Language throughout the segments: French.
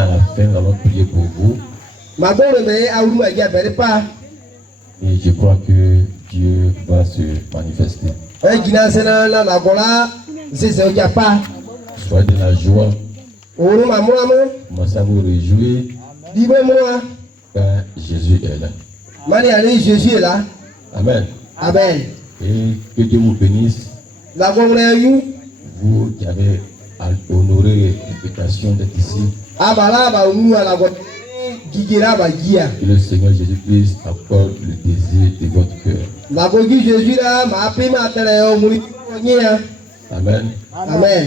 à la fin, nous allons prier pour vous. Et je crois que Dieu va se manifester. Soyez de la joie. Commencez à vous réjouir. Car Jésus est là. Amen. Amen. Et que Dieu vous bénisse. Vous qui avez honoré l'invitation d'être ici. Que le Seigneur Jésus-Christ accorde le désir de votre cœur. Amen. Amen.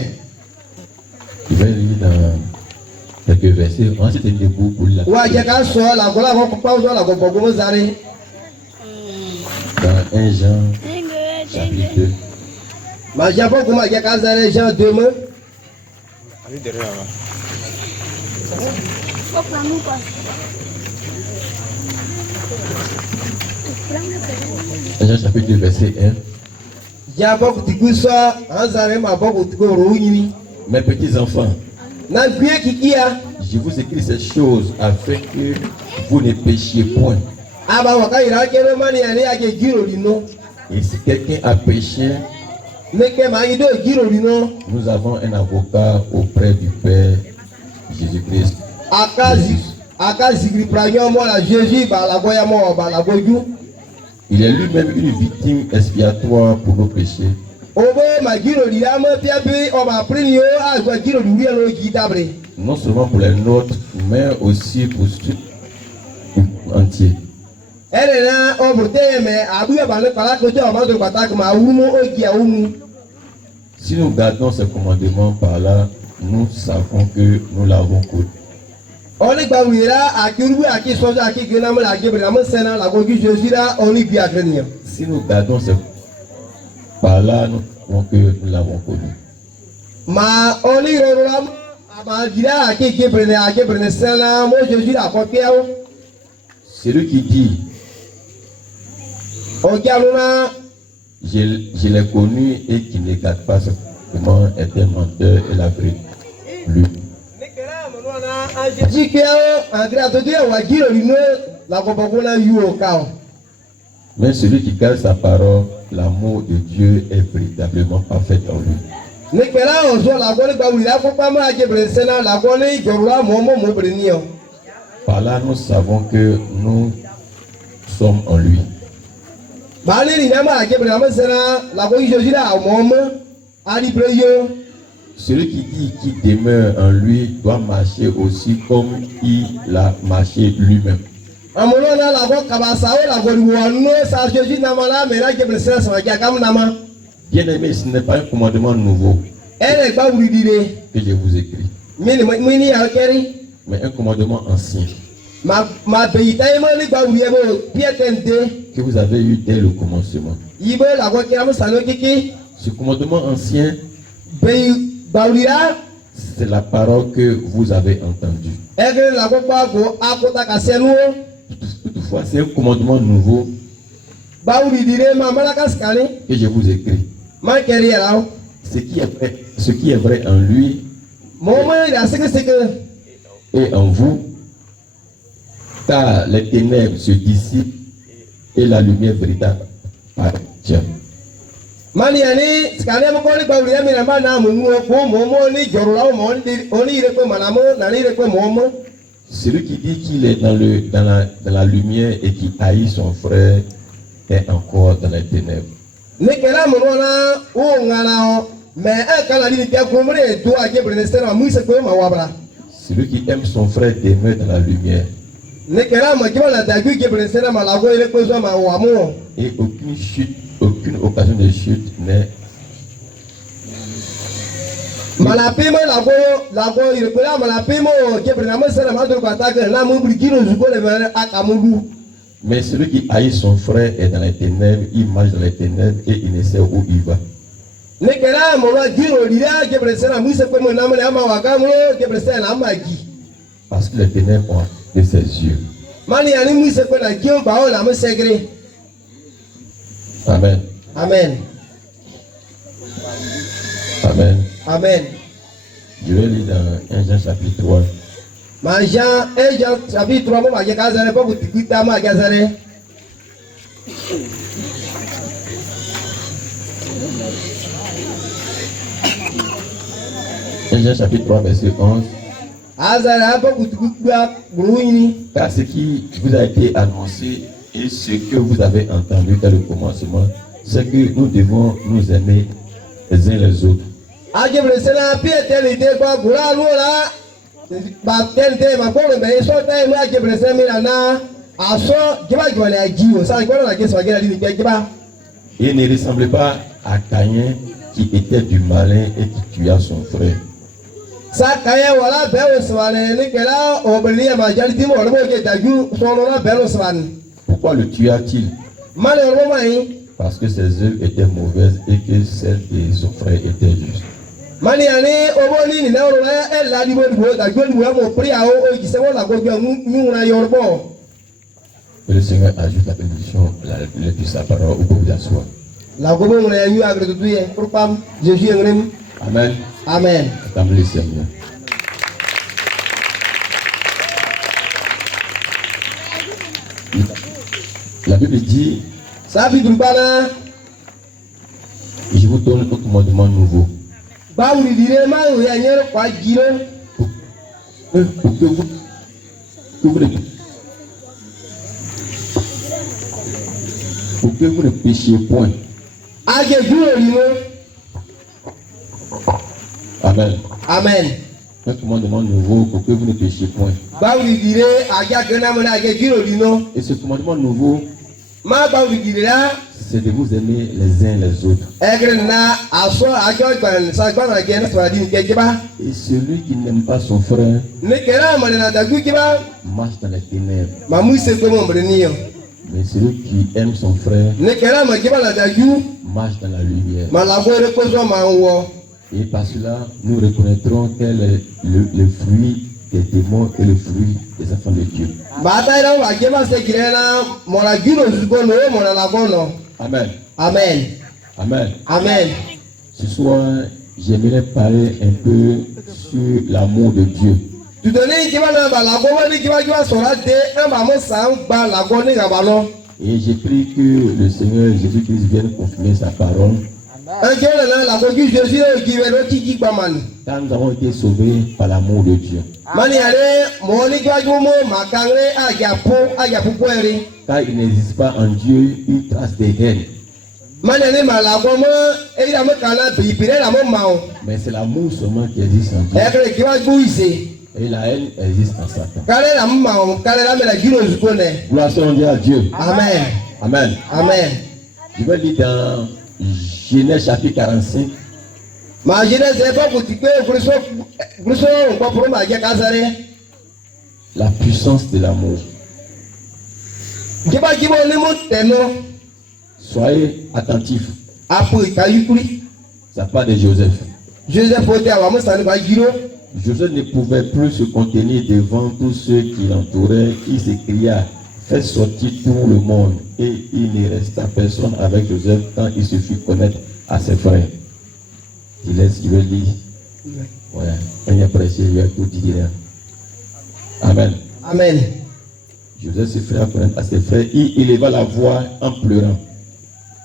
Je vais lire dans quelques versets. On va se tenir debout pour la Dans 1 Jean chapitre 2. Jean 2. Allez derrière là. 1 Jean chapitre 2 verset 1. Mes petits enfants, je vous écris ces choses afin que vous ne péchiez point. Et si quelqu'un a péché, nous avons un avocat auprès du Père, Jésus-Christ. Il est lui-même une victime expiatoire pour nos péchés. Non seulement pour les nôtres, mais aussi pour ceux entiers. Si nous gardons ces commandements par là, nous savons que nous l'avons connu. Si nous gardons ces par là, nous savons que nous l'avons connu. Celui qui dit je l'ai connu et qui ne garde pas ce commandement est un menteur et la vraie lui. Mais celui qui garde sa parole, l'amour de Dieu est véritablement parfait en lui. Par là, nous savons que nous sommes en lui. Celui qui dit qu'il demeure en lui doit marcher aussi comme il a marché lui-même. Bien aimé, ce n'est pas un commandement nouveau que je vous écris, mais un commandement ancien que vous avez eu dès le commencement. Ce commandement ancien, c'est la parole que vous avez entendue. Toutefois, c'est un commandement nouveau que je vous écris. Ce qui est vrai en lui et en vous, car les ténèbres se dissipent et la lumière véritable apparaît. Celui qui dit qu'il est dans la lumière et qui haït son frère est encore dans les ténèbres. Celui qui aime son frère demeure dans la lumière. Et aucune occasion de chute n'est. Mais celui qui haït son frère est dans les ténèbres, il marche dans les ténèbres et il ne sait où il va. Parce que les ténèbres ont de ses yeux. Amen. Amen. Amen. Amen. Je vais lire dans 1 Jean chapitre 3. Jean et Jean chapitre 3 ma Gazare pas vous tikita ma Gazare. Jean chapitre 3 verset 11. Car ce qui vous a été annoncé et ce que vous avez entendu dans le commencement, c'est que nous devons nous aimer les uns les autres. Et ne ressemblez pas à Caïn qui était du malin et qui tua son frère. Pourquoi le tua-t-il? Parce que ses œuvres étaient mauvaises et que celles de son frère étaient justes. Que le Seigneur ajoute la bénédiction de sa parole au bout d'asseoir. Amen. Amen. Acclamez le Seigneur. La Bible dit, je vous donne un commandement nouveau. Pour que vous ne péchiez point. Amen. Amen. Un commandement nouveau pour que vous ne péchiez point. Et ce commandement nouveau, c'est de vous aimer les uns les autres. Et celui qui n'aime pas son frère marche dans les ténèbres. Mais celui qui aime son frère marche dans la lumière. Et par cela, nous reconnaîtrons quel est le fruit des démons et le fruit des enfants de Dieu. Amen. Amen. Amen. Amen. Ce soir, j'aimerais parler un peu sur l'amour de Dieu. Et j'ai pris que le Seigneur Jésus-Christ vienne confirmer sa parole. Quand nous avons été sauvés par l'amour de Dieu. Car il n'existe pas en Dieu une trace de haine. Mais c'est l'amour seulement qui existe en Dieu. Et la haine existe en Satan. Gloire soit à Dieu. Amen. Amen. Amen. Je vais lire dans Genèse chapitre 45. La puissance de l'amour. Soyez attentifs. Ça part de Joseph. Joseph ne pouvait plus se contenir devant tous ceux qui l'entouraient. Il s'écria, faites sortir tout le monde. Et il ne resta personne avec Joseph quand il se fit connaître à ses frères. Il laisse, il veut lire. Ouais, quand il a prêché, il a tout dit là. Amen. Amen. Joseph se fit connaître à ses frères. Il éleva la voix en pleurant.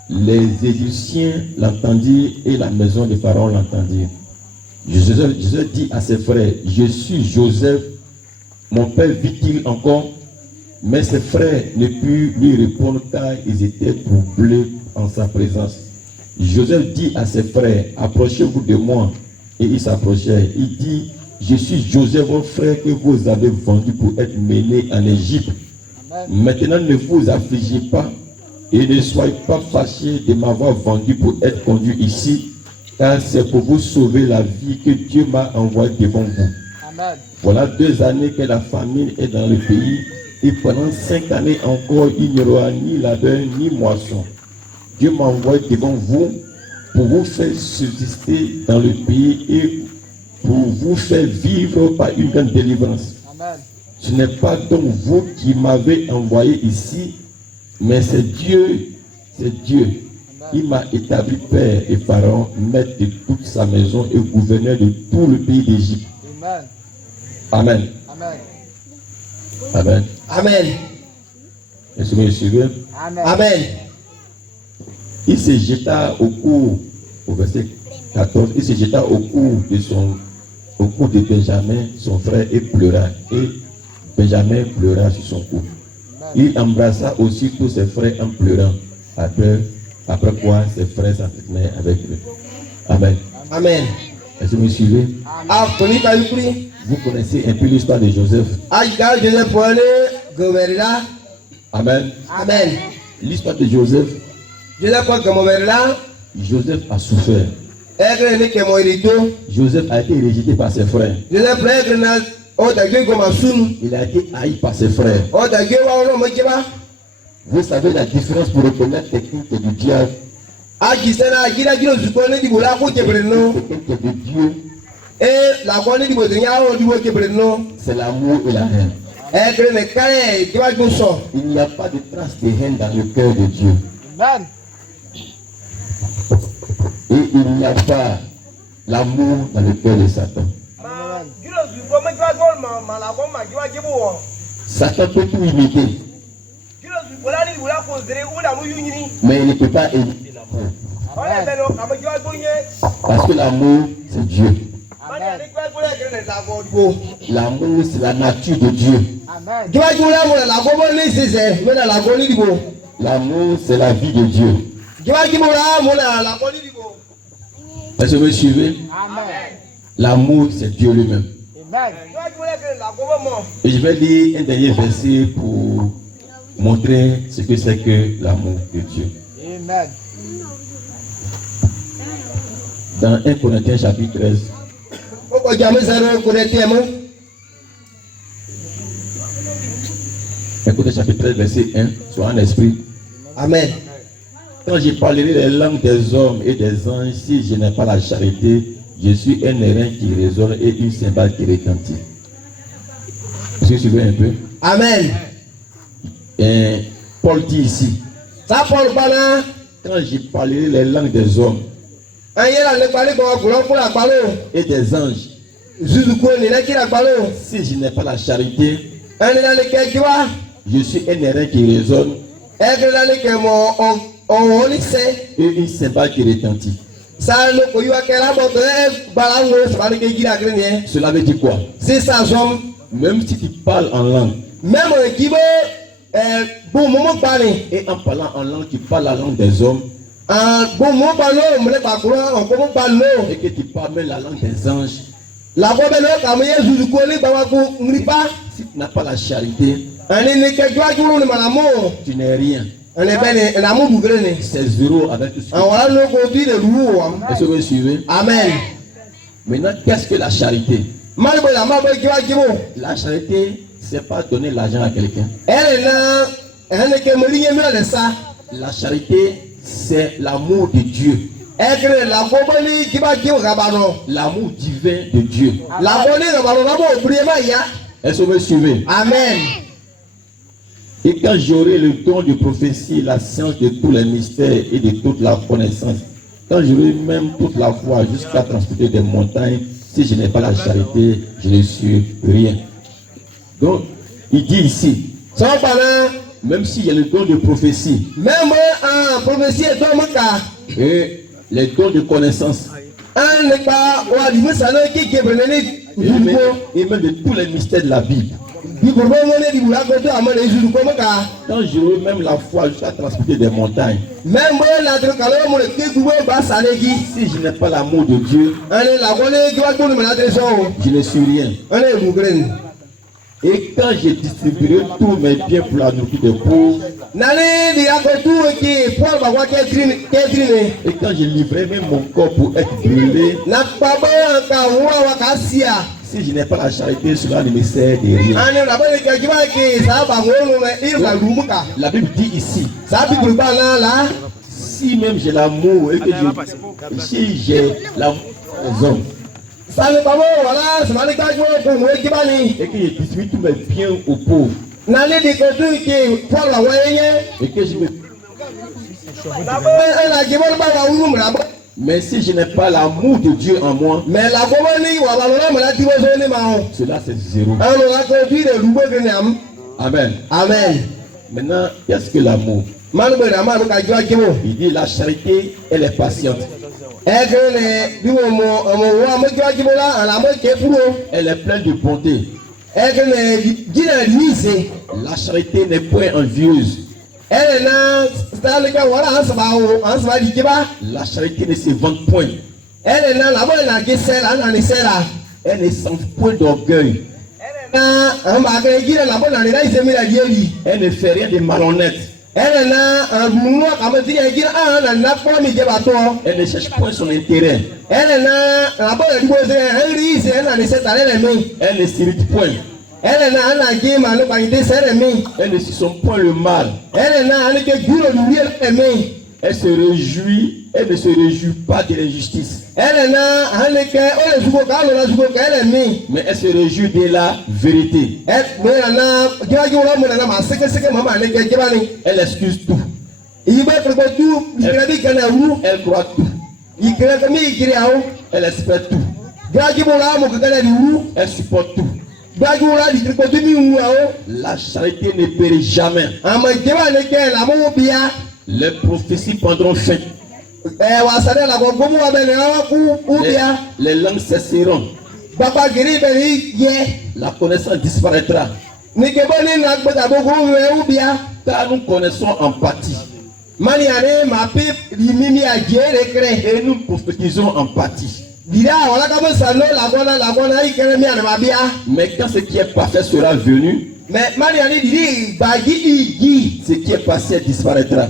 Les Égyptiens l'entendirent et la maison de Pharaon l'entendirent. Joseph dit à ses frères, je suis Joseph, mon père vit-il encore? Mais ses frères ne purent lui répondre car ils étaient troublés en sa présence. Joseph dit à ses frères, approchez-vous de moi. Et ils s'approchèrent. Il dit, je suis Joseph, votre frère que vous avez vendu pour être mené en Égypte. Maintenant ne vous affligez pas et ne soyez pas fâchés de m'avoir vendu pour être conduit ici, car c'est pour vous sauver la vie que Dieu m'a envoyé devant vous. Amen. Voilà 2 années que la famine est dans le pays, et pendant 5 années encore, il n'y aura ni labeur ni moisson. Dieu m'a envoyé devant vous pour vous faire subsister dans le pays et pour vous faire vivre par une grande délivrance. Amen. Ce n'est pas donc vous qui m'avez envoyé ici, mais c'est Dieu, c'est Dieu. Il m'a établi père et pharaon, maître de toute sa maison et gouverneur de tout le pays d'Égypte. Amen. Amen. Amen. Amen. Amen. Est-ce que vous me suivez? Amen. Il se jeta au verset 14, il se jeta au cou de Benjamin, son frère, et pleura. Et Benjamin pleura sur son cou. Il embrassa aussi tous ses frères en pleurant. Après quoi, ses frères s'entretenaient avec lui. Amen. Amen. Est-ce que vous me suivez? Ah, Vous connaissez un peu l'histoire de Joseph. Amen. Amen. L'histoire de Joseph. Joseph a souffert. Joseph a été rejeté par ses frères. Il a été haï par ses frères. Vous savez la différence pour reconnaître quelqu'un qui est du diable. Quelqu'un qui est de Dieu. C'est l'amour et la haine. Il n'y a pas de trace de haine dans le cœur de Dieu. Et il n'y a pas l'amour dans le cœur de Satan. Satan peut tout imiter. Mais il ne peut pas imiter l'amour. Parce que l'amour, c'est Dieu. L'amour, c'est la nature de Dieu. L'amour, c'est la vie de Dieu. Est-ce que vous me suivez? L'amour, c'est Dieu lui-même. Et je vais lire un dernier verset pour montrer ce que c'est que l'amour de Dieu. Dans 1 Corinthiens chapitre 13. 1 Corinthiens chapitre 13 verset 1. Sois en esprit. Amen. Quand je parlerai les langues des hommes et des anges, si je n'ai pas la charité, je suis un airain qui résonne et une cymbale qui retentit. Est-ce que vous suivez un peu? Amen. Et Paul dit ici, quand je parlerai les langues des hommes et des anges, si je n'ai pas la charité, je suis un airain qui résonne et une cymbale qui retentit. Cela veut dire quoi? Même si tu parles en langue, et en parlant en langue, tu parles la langue des hommes, et que tu parles même la langue des anges, si tu n'as pas la charité, tu n'es rien. C'est zéro avec tout ce que tu fais. Est-ce que vous me suivez? Amen. Maintenant, qu'est-ce que la charité? La charité, c'est pas donner l'argent à quelqu'un. La charité, c'est l'amour de Dieu. L'amour divin de Dieu. Est-ce que vous me suivez? Amen. Et quand j'aurai le don de prophétie, la science de tous les mystères et de toute la connaissance, quand j'aurai même toute la foi jusqu'à transporter des montagnes, si je n'ai pas la charité, je ne suis rien. Donc, il dit ici, même s'il y a le don de prophétie, et les dons de connaissance, et même de tous les mystères de la Bible, quand j'aurai même la foi jusqu'à transporter des montagnes, si je n'ai pas l'amour de Dieu, je ne suis rien. Et quand je distribuerai tous mes biens pour la nourriture des pauvres, et quand je livrerai même mon corps pour être brûlé, si je n'ai pas la charité, cela ne me sert de rien. La Bible dit ici, si même j'ai l'amour et que si j'ai l'amour des hommes, et que je distribue tous mes biens aux pauvres, et que je me... Mais si je n'ai pas l'amour de Dieu en moi, cela c'est zéro. Amen. Amen. Maintenant, qu'est-ce que l'amour? Il dit la charité, elle est patiente. Elle est pleine de bonté. La charité n'est point envieuse. La charité ne se vante point. Elle ne sent point d'orgueil. Elle ne fait rien de malhonnête. Elle ne cherche point son intérêt. Elle ne s'irrite point. Elle ne soupçonne point le mal. Elle se réjouit. Elle ne se réjouit pas de l'injustice. Mais elle se réjouit de la vérité. Elle excuse tout. Elle croit tout. Elle espère tout. Elle supporte tout. La charité ne périt jamais. Les prophéties prendront fin. Les langues cesseront. La connaissance disparaîtra. Car nous connaissons empathie. Et nous prophétisons empathie. Mais quand ce qui est parfait sera venu, ce qui est passé disparaîtra.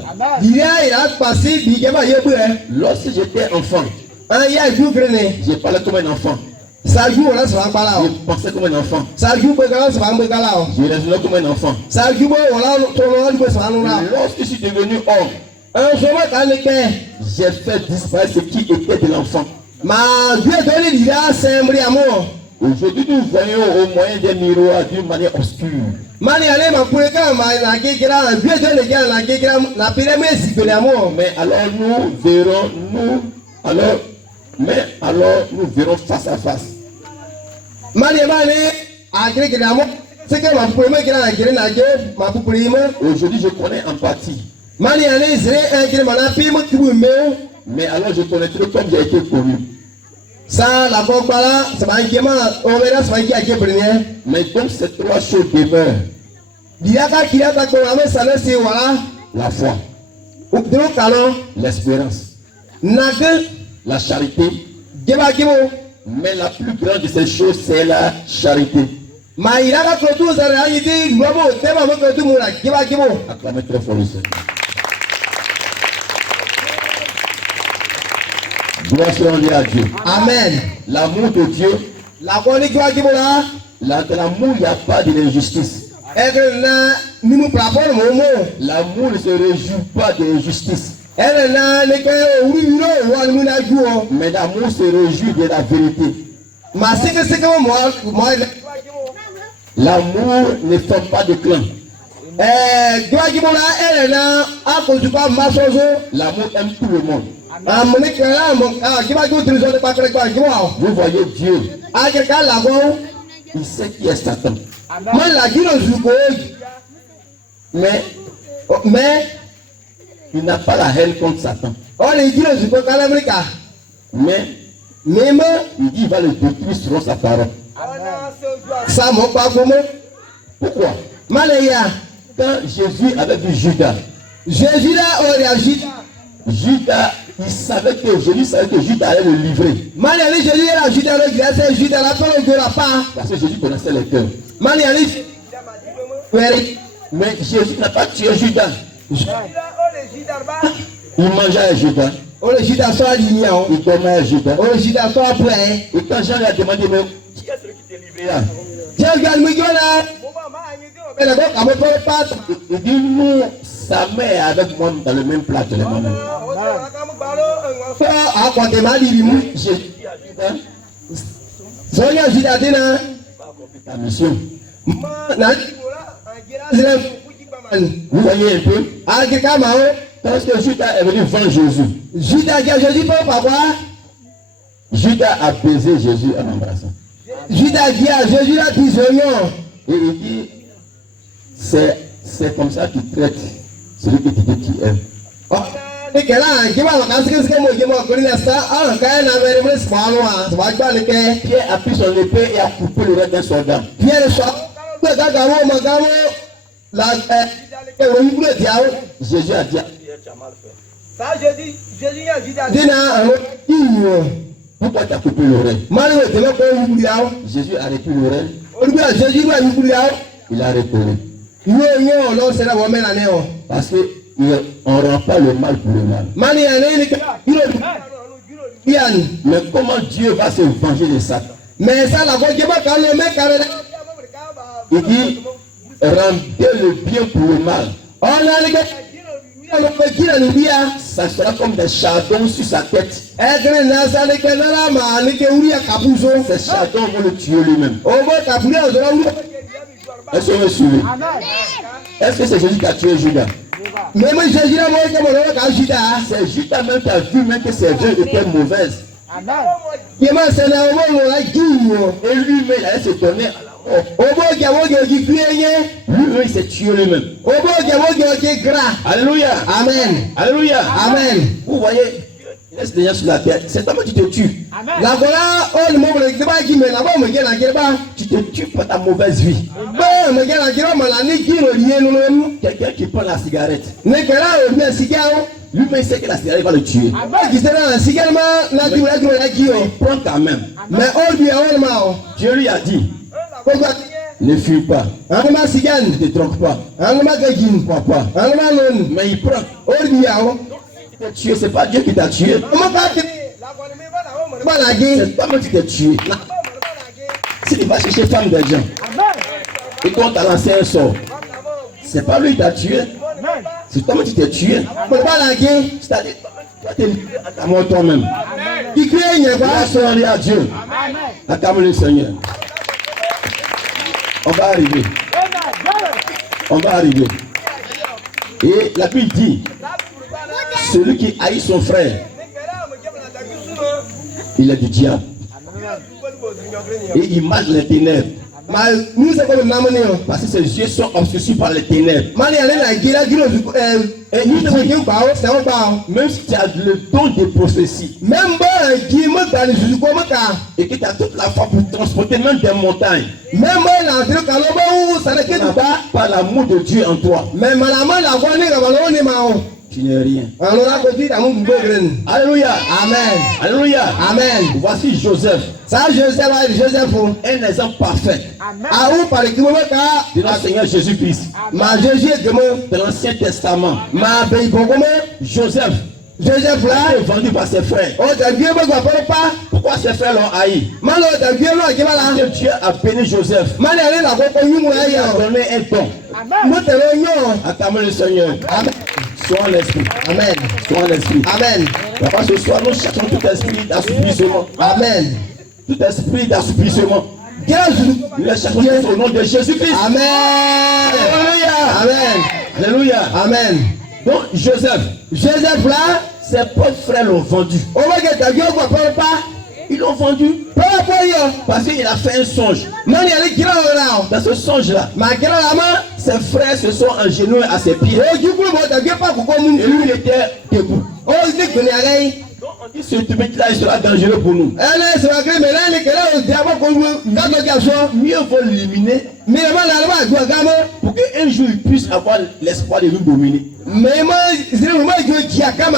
Lorsque j'étais enfant, je parlais comme un enfant. Je pensais comme un enfant. Je raisonnais comme un enfant. Lorsque je suis devenu homme, j'ai fait disparaître ce qui était de l'enfant. Aujourd'hui, nous voyons au moyen des miroirs d'une manière obscure. Mais alors nous verrons face à face. Aujourd'hui, je connais empathie. Mais alors je connaîtrai comme j'ai été connu. Mais donc ces trois choses demeurent. La foi, l'espérance, la charité. Mais la plus grande de ces choses, c'est la charité. Acclamez très fort le Seigneur. Gloire soit rendue à Dieu. Amen. L'amour de Dieu, dans l'amour, il n'y a pas de l'injustice. L'amour ne se réjouit pas de l'injustice. Mais l'amour se réjouit de la vérité. L'amour ne fait pas de clan. L'amour aime tout le monde. Vous voyez Dieu. Il sait qui est Satan. Mais il n'a pas la haine contre Satan. Mais il dit qu'il va le détruire selon sa parole. Pourquoi? Quand Jésus avait vu Judas, Judas, il savait que Jésus savait que Judas allait le livrer. Parce que Jésus connaissait les cœurs. Mais Jésus n'a pas tué Judas. Il mangeait à Judas. Il dormait à Judas. Et quand Jean lui a demandé, mais qui est celui qui t'a livré là? Il dit, nous, sa mère est avec moi dans le même plat que les mamans. Jésus dit à Judas, tu n'as pas accompli ta mission. Vous voyez un peu? Parce que Judas est venu vendre Jésus. Judas a baisé Jésus en embrassant. Et il dit, C'est comme ça qu'il traite celui que tu dis qu'il aime. Ni kela anjima wakasikia moja mwa kolina sa kaya na mere mwe smalwa wajba ni ke Pierre a pris son épée et a coupé le reste d'un soldat. Pierre so kwa gaga wo magamo la ke wo yule tiao Jésus a dit Ça, Jésus a dit à dina iyo pourquoi tu as coupé l'oreille? mali we tele ko yule tiao Jésus a repris l'oreille, olugba Jésus wa yule tiao il a reconnu. yo lo sera wo mena neo Parce qu'on ne rend pas le mal pour le mal. mani ya nini yule yan Mais comment Dieu va se venger de Satan? mais ça la ko jeba kalo me kare Il dit rendez le bien pour le mal. ona ni ke kila ni bia Ça sera comme des chardons sur sa tête. egre na sa ni ke na ma ni ke uria kapuzo Ces chardons vont le tuer lui-même. obo kapuria ozora uria Est-ce que vous me suivez? Est-ce que c'est Jésus qui a tué Judas? Même Jésus là moi comme on va Judas. C'est Judas même qui a vu même que ses œuvres étaient mauvaises. Il m'a c'est là on va dire. Et lui-même il allait se donner à la mort. Obo kia mo qui crier. Lui-même il s'est tué lui-même. Obo kia mo qui gras. Alléluia. Amen. Alléluia. Amen. Vous voyez, laisse les gens sur la terre. C'est toi qui te tues. La voilà on mo le ba qui me la ba mo qui la qui ba. Tu te tues par ta mauvaise vie. Ba mo qui la qui ma la ni qui le lié nous. Quelqu'un qui prend la cigarette. Ne que là on met cigare. Lui-même sait que la cigarette va le tuer. Ba qui sera la cigare ma la qui la qui Il prend quand même. mais on lui a on ma. Dieu lui a dit, Pourquoi ne fuis pas, on ma cigare. ne te trompe pas. On ma gagine. Pourquoi? On ma non. Mais il prend. On lui a on. Il t'a tué, c'est pas Dieu qui t'a tué. On ma pas ba la gué. C'est toi-même qui t'es tué. Si tu vas chercher femme des gens, et qu'on t'a lancé un sort, c'est pas lui qui t'a tué. C'est toi-même qui t'es tué. Ba la gué. C'est-à-dire, toi, t'es livré à ta mort toi-même. Qui crée n'y a pas. Grâce à Dieu. Acclamons le Seigneur. On va arriver. On va arriver. Et la Bible dit, celui qui haït son frère, il est du diable. Et il marche les ténèbres. Ma nous c'est comme namani o. Parce que ses yeux sont obscurcis par les ténèbres. Mani ale na gira gira Et nous il c'est dit, comme ba o c'est on ba o. même si tu as le don de prophétie Même ba qui me ba ni su ko ma ka. et que tu as toute la foi pour transporter même des montagnes, Même ba na tiro ka lo ba o ça ne tu que n'as ba. pas l'amour de Dieu en toi. Mais malama la ko ni ka ba lo ni ma o. Tu n'es rien. Alors là ko ti ta mu go gren. Alléluia. Amen. Alléluia. Amen. Voici Joseph, Ça Joseph o. un exemple parfait A ou par qui me ka. de notre Seigneur Jésus-Christ. Ma Jésus que me De l'Ancien Testament, ma be ko ko me. Joseph Joseph a là. été vendu par ses frères. O ta vie me ko pa. Pourquoi ses frères l'ont haï? Malo ta vie lo ki ba la. Que Dieu a béni Joseph. Mani ale la ko yu mu Il a ya. donné un don. Mo te lo yo. Acclamons le Seigneur. Amen. Sois en esprit. Amen. Sois en esprit. Amen. Parce que ce soir, nous cherchons tout esprit d'assouplissement. Amen. Tout esprit d'assouplissement. Jésus. Nous les cherchons tous au nom de Jésus-Christ. Amen. Alléluia. Amen. Alléluia. Amen. Donc, Joseph, Joseph là, ses propres frères l'ont vendu. on va que ta vie on va pas. Ils l'ont vendu Pas pour yo. parce qu'il a fait un songe. Mani ali kira là. Dans ce songe-là, Ma kira la ma. ses frères se sont agenouillés à ses pieds. O ju kulu mo ta vie pas ko mu. Et lui, il était debout. O ni kuni agai. Donc, on dit ce truc-là, il sera dangereux pour nous. Ele se va que mais là ni kira o dia ba ko mu. Ka to ja so. Mieux vaut l'éliminer Mi ma la ba ju ga mo. pour qu'un jour il puisse avoir l'espoir de nous dominer. Mais ma zire mo ju ji akama.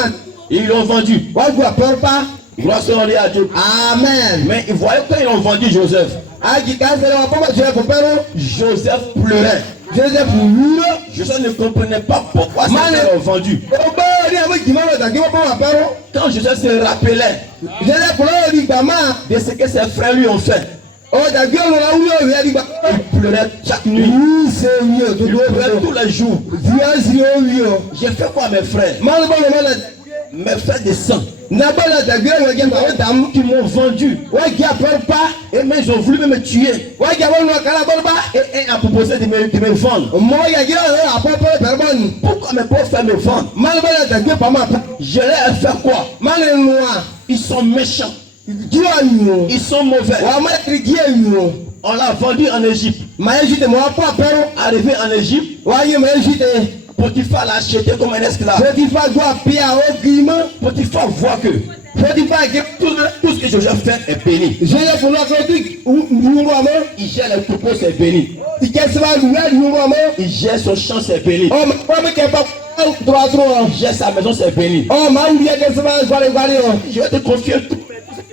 Et ils l'ont vendu. Wa ju pas. Gloire soit à Dieu. Amen. Mais ils voyaient quand ils ont vendu Joseph. Aji ka se la pa je ko pero. Joseph pleurait. Joseph lui. Joseph ne comprenait pas pourquoi ses Mane- frères l'ont vendu. O ba ni amo ji ma ta vie pas pero. Quand Joseph se rappelait Joseph lo di ba ma. de ce que ses frères lui ont fait, O ta vie on la wu yo di ba. il pleurait chaque nuit. Oui, c'est mieux. Il pleurait tous les jours. J'ai fait quoi à mes frères? Mes frères de sang qui m'ont vendu. Et mais ils ont voulu me tuer. Et a proposé de me vendre. Pourquoi mes pauvres frères me vendent? Je leur ai fait quoi? Ils sont méchants. Ils sont mauvais. On l'a vendu en Égypte. Maïjite moi pas peur. Arrivé en Égypte, Voyez maïjite. Potiphar l'a acheté comme un esclave. Potiphar doit payer au guillemot. Potiphar voit que Potiphar qui tout ce que Joseph fait est béni. j'ai le pouvoir critique ou nous Il gère les troupeaux, c'est béni. il qu'est-ce va nous nous Il gère son champ, c'est béni. oh mais qu'est pas trois Il gère sa maison, c'est béni. oh man bien qu'est-ce va gualer Je vais te confier tout.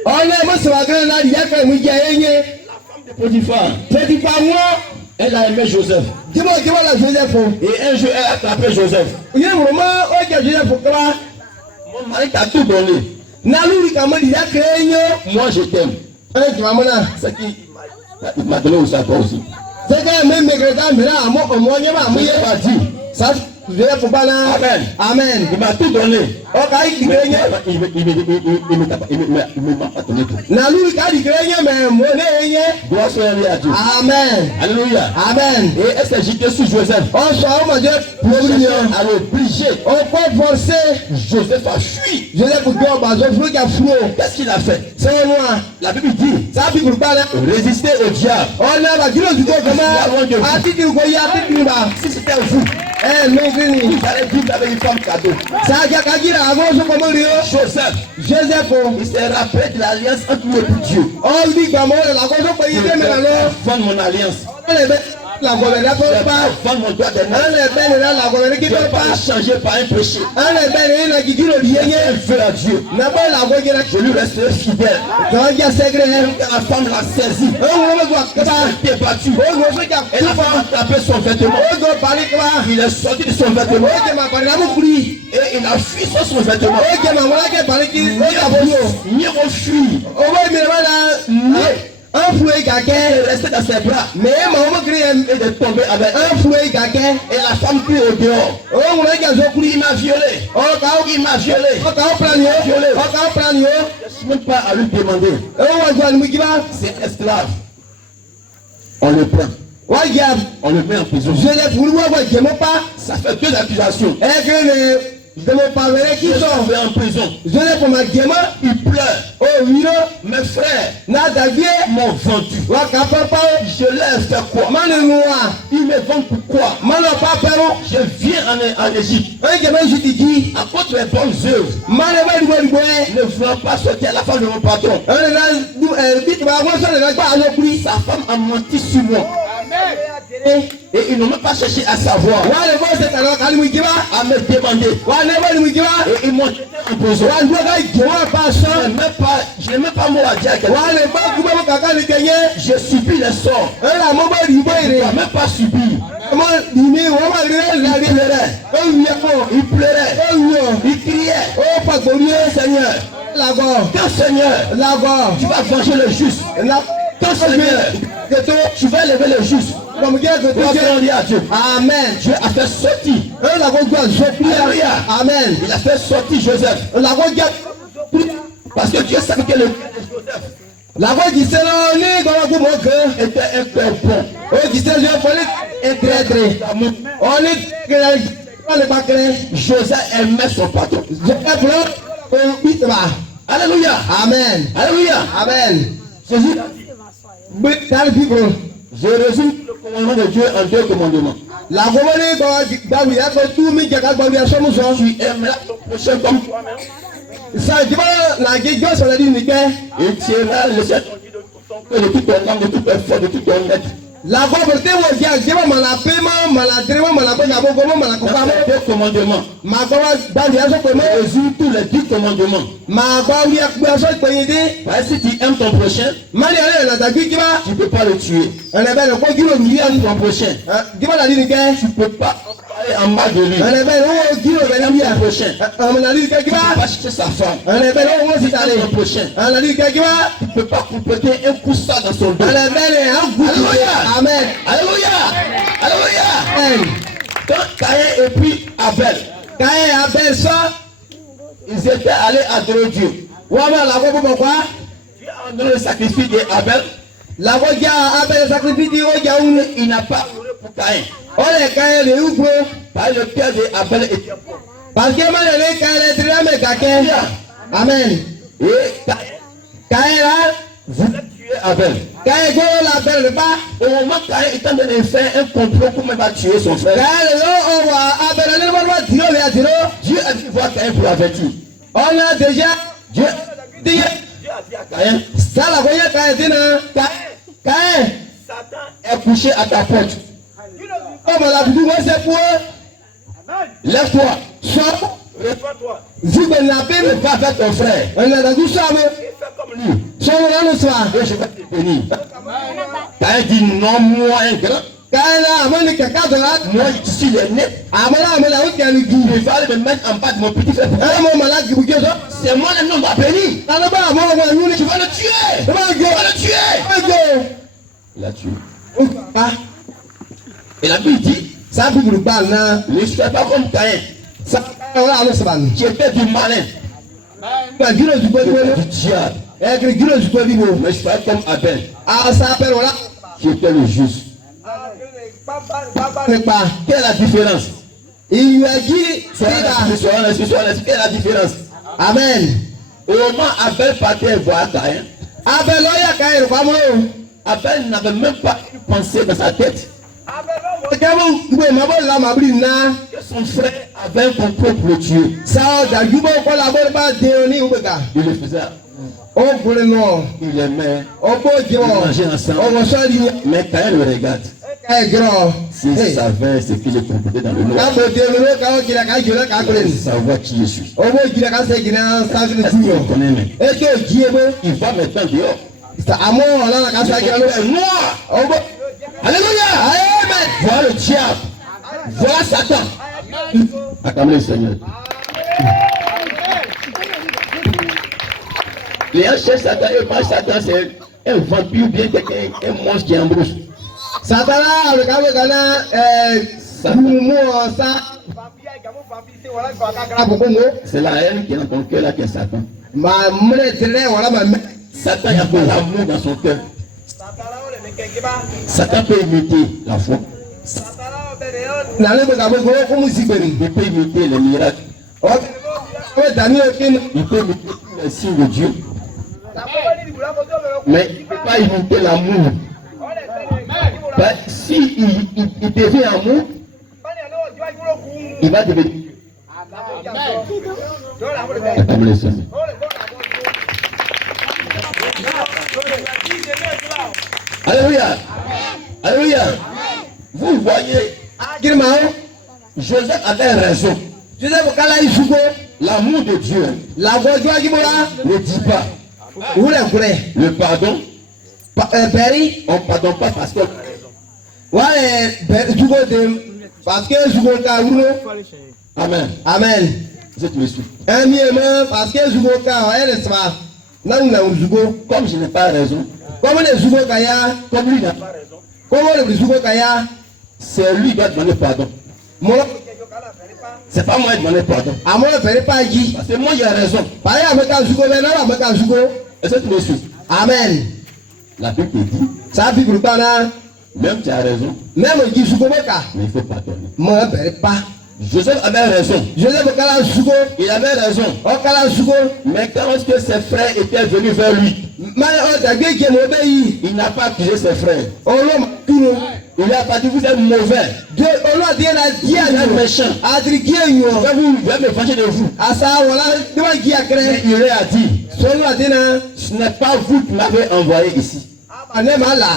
oh non moi c'est la grande là il y a quand même gagné Potiphar, Potiphar moi elle a aimé Joseph. dis-moi la Joseph Et un jour, elle a attrapé Joseph. il y a vraiment oh que Joseph quoi Mon mari t'a tout donné. nalu kama il y a créé Moi, je t'aime. un tu vas maintenant C'est qui il m'a donné aussi à toi aussi. c'est quand même mécrétant mais là à moi au moins il Il m'a dit. ça je vais pour bana Amen. amen Il m'a tout donné. oh kai Il créé m'a pas donné tout. nalu kai créé mais mon né Gloire soit à Dieu. amen Alléluia. amen Et elle s'est jetée sur Joseph. on soit mon Dieu Pour pour chercher lui à l'obliger. on peut forcer Joseph a fui. Joseph pour dire bah je veux qu'il flou Qu'est-ce qu'il a fait? c'est moi La Bible dit ça Bible parle résister au diable. on a la dire du comment a dit qu'il y a dit bah Si c'était vous, eh non grini vous allez vivre avec une femme cadeau. ça a dit là avant je comment dire Joseph, Joseph il s'est rappelé de l'alliance entre lui et Dieu. on dit bah moi la cosa pour y Je mais alors vais vendre mon alliance. la gouverne Je vais pas vendre mon droit d'aînesse. on est ben là la gouverne qui Je ne peut vais pas pas le changer par un péché. on est ben là qui dit le lien Je veux à Dieu. n'a pas la gouverne Je lui resterai fidèle. dans dia secret Quand la femme l'a saisi, on va voir que ça il s'est débattu. on va faire Et la femme a tapé son vêtement. on va parler quoi Il est sorti de son vêtement. on va parler là mon prix Et il a fui sur son vêtement. on va voir que parler qui on va voir Mieux on fuit. on va me là un fouet caquet Il est resté dans ses bras. mais maman crie Et de tomber avec un fouet caquet Et la femme crie au dehors. on va que je prie Il m'a violé. Il m'a violé. on va prendre on va prendre Je ne suis même pas à lui demander. on va voir nous qui va C'est esclave. On le prend. ouais gars On le met en prison. je l'ai pour moi je me pas Ça fait 2 accusations. et que je me parlerai qui Je sont vais en prison. je l'ai pour ma gamin Il pleure. oh oui Mes frères na davie m'ont vendu. wa papa Je leur ai fait quoi? mane noa Ils me vendent pourquoi? mane papa Je viens en Égypte. un gamin je te dis À cause de mes bonnes œuvres. mane ba du boy Ne voulant pas sortir à la femme de mon patron. on est là dit ba moi ça ne pas à prix Sa femme a menti sur moi. Et ils n'ont même pas cherché à savoir. wa le boy c'est alors quand lui qui va À me demander. wa ne ba lui qui va Et ils m'ont jeté en prison. wa le gars qui va pas ça Je n'ai même pas mot à dire à quelqu'un. wa le ba ku ba kaka ni kenye J'ai subi les sorts. la mo ba du boy Je re n'ai même pas subi. mo ni wa ma le la Il pleurait. oh oui oh Il pleurait. oui Il criait. oh pas golier Seigneur, la go quand Seigneur, la go tu vas venger le juste. la Quand Seigneur, tu vas lever le juste. comme que Tu vas faire à Dieu. amen Dieu a fait sortir. la go gwa Alléluia. amen Il a fait sortir Joseph. la go gwa Parce que Dieu savait que le la go qui se là ni go ko mo ke était un père bon. o qui se je fallait être on est que on n'est pas clair Joseph aimait son patron. je prends vite va Alléluia. amen Alléluia. amen Jésus, but that people je résume le commandement de Dieu en 2 commandements. la go ni go gba wi ko tu mi je ka gba wi aso mo so Tu aimeras ton prochain comme toi-même. ça je la ge jo so la di ni ke Et tu aimeras le Seigneur de tout ton âme, de tout ton effort, de tout ton être. la go por te wo ja je ma la pema ma la trema ma la ko ja bo ma la ko ka mo Dans ces 2 commandements, ma go gba wi aso pe mo résume tous les 10 commandements. ma gba wi aso pe yin de Parce que si tu aimes ton prochain, ma ni ale na da gi ba tu ne peux pas le tuer. ene be ko giro Si ni tu aimes ton prochain, gi ba la di ni ke tu ne peux pas parler en mal de lui. Si ene be wo giro be tu ni aimes ton prochain, am na di ke gi tu ne peux ba pas chercher sa femme. ene be wo Si si tu tale aimes ton prochain, ene di ke gi ba tu ne peux pas compléter un coussin dans son dos. ene be le an gu amen Alléluia. Alléluia. amen Quand Caïn et puis Abel, kae abel so ils étaient allés adorer Dieu. wa ma la go bo kwa Dieu a donné le sacrifice d'Abel. la go ja abel sacrifice o ja un Il n'a pas honoré pour Caïn. o le kae le ugbo Parce que le cœur d'Abel était bon. parce que ma le kae le trame ka ke amen Et Caïn kae la voulait tuer Abel. Caïn go la belle pas. Au moment où Caïn est en train de faire un complot pour même tuer son frère, Caïn yo wa Abel le ba tiro le tiro. Dieu a dû voir Caïn pour l'avertir. On a déjà Dieu dit Dieu a dit à Caïn, ça la voyait Caïn dit non. Caïn Satan est couché à ta porte. comme la Bible c'est pour Lève-toi, sors. répands-toi, Zigbe na et bim. va vers ton frère. On a dans ça mais Et fais comme lui. sors là le soir. Et je vais te bénir. Caïn dit non, moi un grand. Caïn là amène quelqu'un de là. Moi je suis l'aîné. Amène la route qui a le Je guide. vais aller me mettre en bas de mon petit frère. Un moment malade qui vous dit ça. C'est moi le nom va bénir. Alors bah moi nous Tu vas le tuer. Tu vas le tuer. Il a tué. Ah, Et la Bible dit, ça Bible parle là. ne sois pas comme Caïn, Ça là on se bat. qui était du malin, Bah giro du quoi du diable. Eh que giro du quoi bibo. Mais je sois comme Abel, Ah ça appelle voilà. qui était le juste. Ne pas. Quelle est la différence? Il lui a dit Sois honnête, quelle est la différence? Amen. Au moment où Abel partait voir Caïn, Abel là ya Caïn pas moi. Abel n'avait même pas une pensée dans sa tête Kamu gbe ma bo la ma bri na. que son frère avait un complot pour le tuer. Ça da jubo ko la bo ba de oni ubeka. Il le faisait, O gure no. il aimait, O bo je ils o. mangeaient ensemble. O mo so di. Mais Caïn le regarde. Caïn gro. S'il savait ce qu'il est complété dans le nom, Ka bo de me ka o kira ka jole ka kure. il savoir qui je suis. O bo jira ka se gina sa fi Est-ce qu'il tu yo. me connaît même? E to ji ebe. Il va maintenant dehors. Sa amo la ka sa gina lo. Noir. O bo. Alléluia. Amen. Voilà le diable. Voilà Satan. Acclamez le Seigneur. Les gens cherchent Satan et pensent Satan c'est un vampire ou bien quelqu'un, un monstre qui embrouche. Satana le ka bo kana mo sa aboko mo. C'est la haine qui est dans ton cœur là qui est Satan. Ma mre tere wala ma. Satan, il n'y a pas l'amour dans son cœur. Satan peut imiter la foi. Na le ka bo ko mu sigbeni. Il peut imiter les miracles. O Daniel kin. Il peut imiter les signes de Dieu. Mais il ne peut pas imiter l'amour. Si il devient amour, il va devenir. Acclamez le Seigneur. Alléluia. Alléluia. Vous voyez, Girma Joseph avait raison. Joseph kala isugo L'amour de Dieu la gojo agibola ne dit pas wule kure le pardon. peri On ne pardonne pas parce que wale sugo de parce que sugo ka wuro. Amen. Amen. Vous êtes me suivre. Ami ema parce que sugo ka ele sma na sugo Comme je n'ai pas raison, comme le sugo ka ya comme lui n'a pas raison, comme le sugo ka ya c'est lui qui doit demander pardon. mo C'est pas moi qui demander pardon. amo peri pa ji Parce que moi j'ai raison. pa ya me ka sugo be na me ka sugo. Est-ce que tu me suis? Amen. La Bible te dit, Ça Bible bana même tu as raison, même ji sugo be ka mais il faut pardonner. mo peri pa. Joseph avait raison. Joseph kala sugo Il avait raison. o kala sugo Mais quand est-ce que ses frères étaient venus vers lui, ma o dagbe je mo be yi il n'a pas accusé ses frères. olo ma kunu Il n'a pas dit vous êtes mauvais. de olo di na di Vous êtes anu méchants. adri gi enyo Je vais me venger de vous. asa wala de ma gi Et akre il leur a dit, so lu adina ce n'est pas vous qui m'avez envoyé ici. ane ma la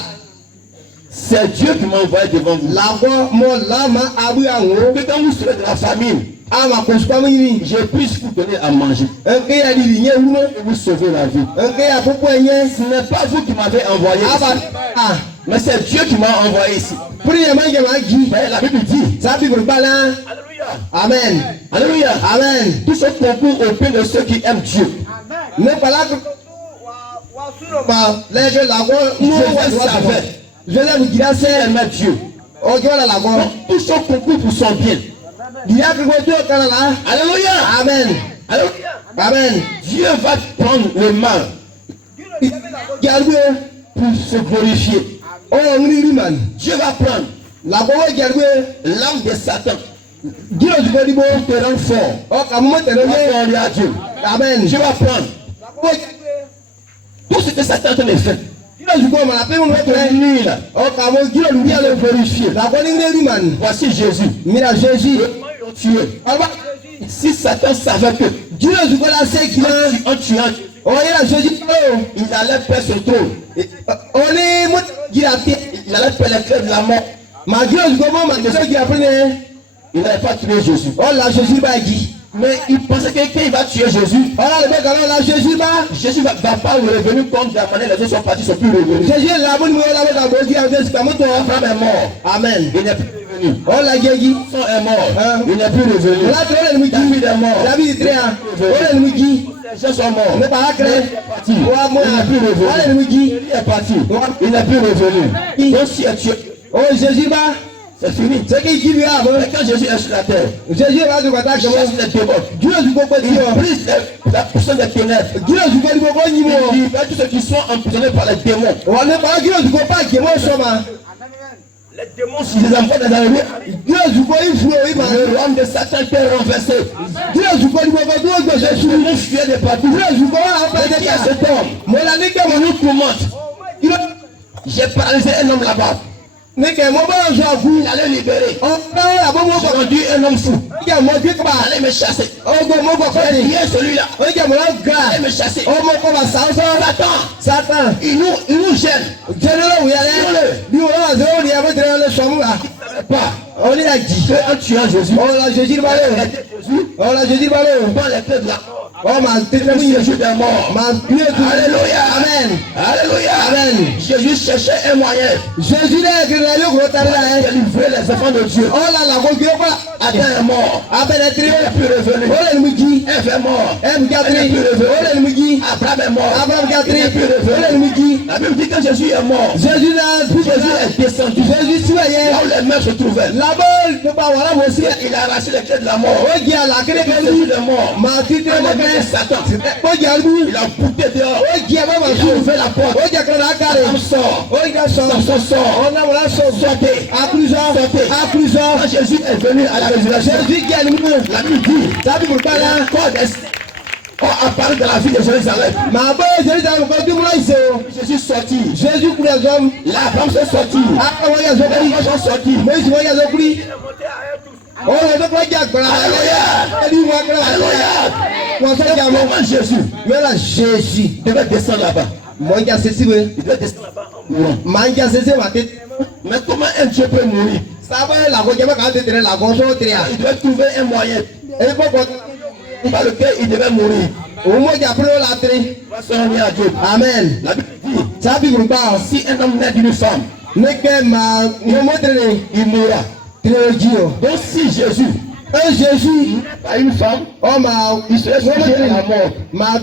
C'est Dieu qui m'a envoyé devant vous. la go mo la ma abu anwo Que quand vous serez de la famine, ama ko spa mi je puisse vous donner à manger enke ya di nye wuno et vous sauver la vie. enke ya popo enye Ce n'est pas vous qui m'avez envoyé aba ici, ah mais c'est Dieu qui m'a envoyé ici. pri ya ma ge ma gi Mais la Bible dit, ça Bible bana Alléluia, amen Alléluia, amen tout ce concours au bien de ceux qui aiment Dieu. ne pala ko ma lege la go mo wa savait je le gira se aimer Dieu. ojo la go Tout ce concours pour son bien. dia ko to kala la Alléluia, amen Alléluia. amen Dieu va prendre le mal jalwe pour se glorifier. o ngri riman Dieu va prendre la go jalwe l'âme de Satan giro ju ko dibo pour te rendre fort. o ka mo te Va no faire à Dieu. amen Dieu va prendre o tout ce que Satan te fait. Votre nuit là, viens le vérifier. Voici Jésus. Mira Jésus. Tué. Si Satan savait que en tuant, il allait perdre ce trône, il allait perdre les clés de la mort, il n'allait pas tuer Jésus. Mais il pensait que quand il va tuer Jésus, Jésus ne va pas revenir comme d'Amané, les autres sont partis, sont plus revenus. Abraham est mort. Amen. Il n'est plus revenu. Son est mort. Il n'est plus revenu. David est mort. Les gens sont morts. Il est parti. Il n'est plus revenu. Il est parti. Il n'est plus revenu. Donc si tu c'est fini. C'est qui lui a. Mais quand Jésus est sur la terre, Jésus va chercher les démons. Il brise la puissance des ténèbres. Il libère tous ceux qui sont emprisonnés par les démons. Les démons, si les enfants des armées, le royaume de Satan est renversé. Jésus nous fuyait de partout. Qui est cet homme? Il nous tourmente. J'ai paralysé un homme là-bas. Il allait libérer. J'ai rendu un homme fou. Il allait me chasser. J'ai lié celui-là. Il allait me chasser. Satan, il nous gêne. On a dit qu'en tuant Jésus, Jésus dans les clés de la Jésus est mort. Alléluia. Amen. Alléluia. Amen. Jésus cherchait un moyen de livrer les enfants de Dieu. Adam est mort. Il n'est plus revenu. Ève est mort. Elle n'est plus revenu. Abraham est mort. Il n'est plus revenu. La Bible dit que Jésus est mort. Jésus est descendu. Là où les mains se trouvaient. Il a arraché les clés de la mort. Jésus est mort. Satan. Il a bouté dehors. Il a ouvert la porte. Samson sort. Sortez. Quand Jésus est venu à la résurrection, la Bible dit apparu dans la ville de Jérusalem. Jésus sorti. L'Abraham s'est sorti. Les gens sont sortis. Comment Jésus devait descendre là-bas? Il devait descendre là-bas. Mais comment un Dieu peut mourir? Il devait trouver un moyen par lequel il devait mourir. Amen. La Bible dit, si un homme naît d'une femme, il mourra. Donc si Jésus n'est pas une femme, il serait sujet à la mort.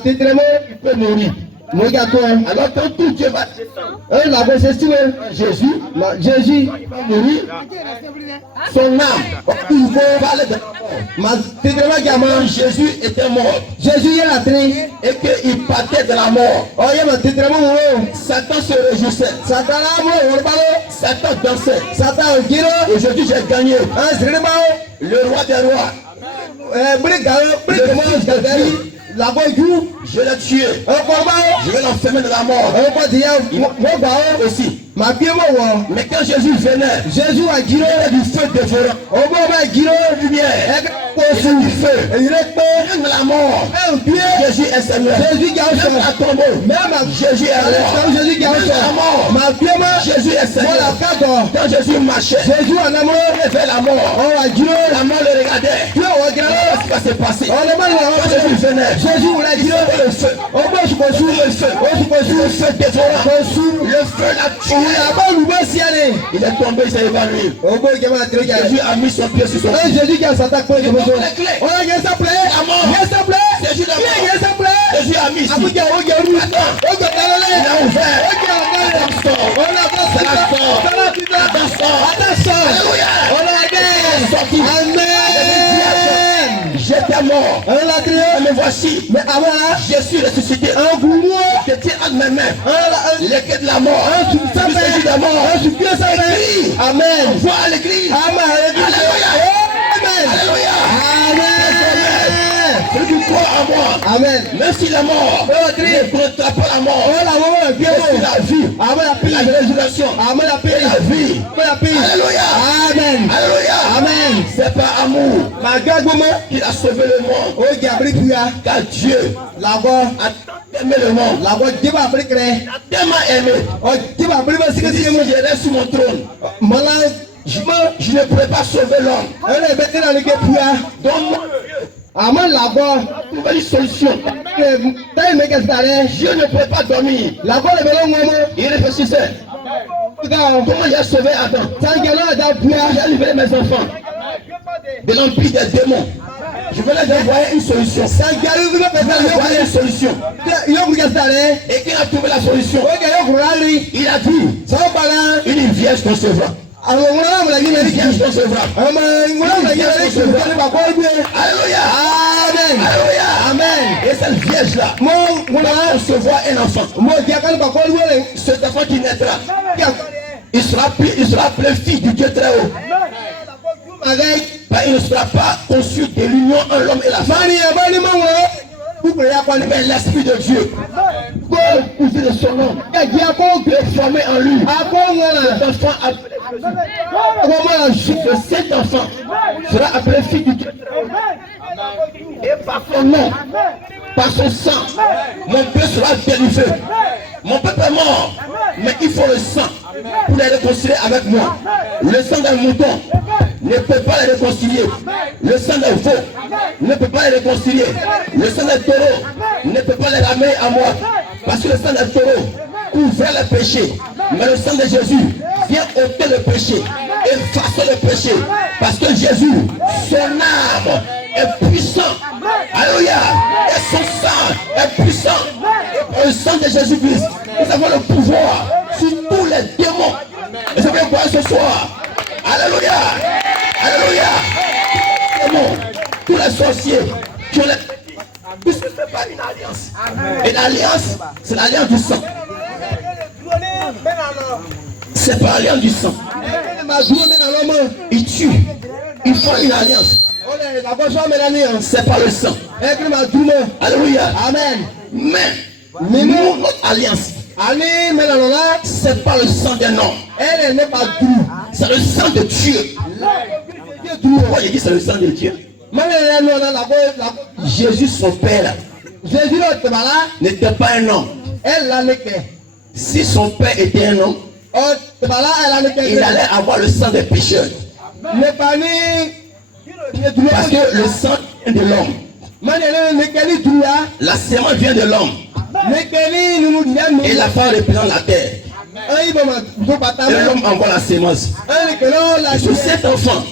Il peut mourir. Alors quand tout Dieu va descendre, Jésus va mourir, son âme, il va parler de la mort. Jésus était mort et qu'il partait de la mort. Satan se réjouissait. Satan dansait. Aujourd'hui j'ai gagné. Le roi des rois. Je l'ai tué. Je vais l'enfermer dans la mort. Aussi. Mais quand Jésus venait, il y avait du feu dévorant. Lumière. Du feu. Même la mort. Jésus est Seigneur. Même à tombeau. Jésus est roi. Même la mort. Jésus est Seigneur. Quand Jésus marchait, vers la mort. La mort le regardait. Qu'est-ce qui va se passer? Quand Jésus venait, le feu. Le feu dévorant. Le feu l'a tué. Il est tombé, il s'est évanoui. Jésus a mis son pied sur son pied. Les clés. La mort. Jésus a mis ici. Attends. Il a ouvert. Alléluia. Amen. J'étais mort. Me voici. Je suis ressuscité. Je tiens entre mes mains les clés de la mort. Jésus de la mort. Amen. Vois à l'église. Alléluia. Alléluia. Celui qui croit en moi. Amen. Même s'il est mort, ne connaîtra pas la mort. C'est la vie, la résurrection et la vie. Alléluia. Amen. Alléluia. Amen. C'est par amour qu'il a sauvé le monde. Car Dieu a tant aimé le monde. Il a tellement aimé. Si je reste sur mon trône, je ne pourrais pas sauver l'homme. Donc Amen. trouver une solution. Dieu ne peut pas dormir. Il réfléchissait. Comment j'ai sauvé Adam? J'ai libéré mes enfants de l'empire des démons. Je vais leur envoyer une solution. Envoyer une solution. Et qui a trouvé la solution? Il a dit une vierge concevra. Une vierge concevra. Alléluia. Alléluia. Amen. Et cette vierge-là va concevoir un enfant. Cet enfant qui naîtra, il sera appelé fils du Dieu très haut. Il ne sera pas conçu de l'union entre l'homme et la femme. Mais l'Esprit de Dieu, le cousin de son homme, est formé en lui. Cet enfant cet enfant sera appelé fils du Dieu. Et par son nom, par son sang, mon peuple sera délivré. Mon peuple est mort, mais il faut le sang pour les réconcilier avec moi. Le sang d'un mouton ne peut pas les réconcilier. Le sang d'un veau ne peut pas les réconcilier. Le sang d'un taureau ne peut pas les ramener à moi. Parce que le sang d'un taureau couvrait le péché. Mais le sang de Jésus vient ôter le péché, effacer le péché. Parce que Jésus, son âme est puissant. Alléluia. Et son sang est puissant. Et par le sang de Jésus-Christ, nous avons le pouvoir sur tous les démons. Et je vais voir ce soir. Alléluia. Alléluia. Démons, tous les sorciers qui ont les... Puisque ce n'est pas une alliance. Et l'alliance, c'est l'alliance du sang. C'est par l'alliance du sang. Ils tuent. Ils font une alliance. C'est par le sang. Alléluia. Amen. Mais nous, notre alliance, c'est pas le sang d'un homme. C'est le sang de Dieu. Pourquoi j'ai dit c'est le sang de Dieu? Jésus, son père, n'était pas un homme. Si son père était un homme, il allait avoir le sang des pécheurs. Parce que le sang vient de l'homme. La sémence vient de l'homme. Et la femme représente la terre. Et l'homme envoie la sémence. Et sur cet enfant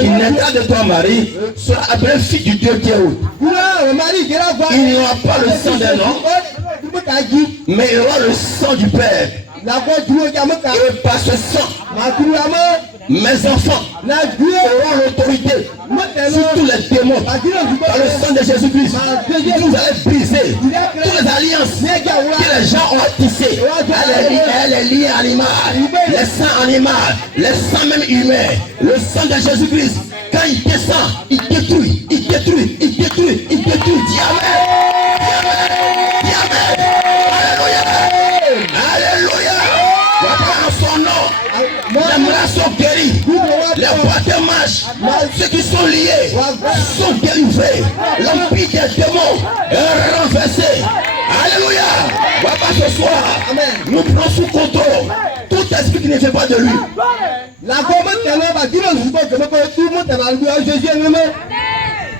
qui naîtra de toi, Marie, sera appelé fils du Dieu qui est haut. Il n'y aura pas le sang d'un homme, mais il y aura le sang du Père. Et par ce sang, mes enfants auront l'autorité sur tous les démons. Par le sang de Jésus-Christ, vous allez briser toutes les alliances que les gens ont tissées. Les liens animaux, les sangs animaux, les sangs même humains. Le sang de Jésus-Christ, quand il descend, il détruit, il détruit, il détruit, il détruit. Dis Amen. Dis Amen. Dis Amen. Alléluia. Alléluia. Son nom, les malades sont guéris, les boîtes marchent, ceux qui sont liés sont délivrés, l'empire des démons est renversé. Alléluia. Papa, ce soir, nous prenons sous contrôle tout esprit qui ne fait pas de lui.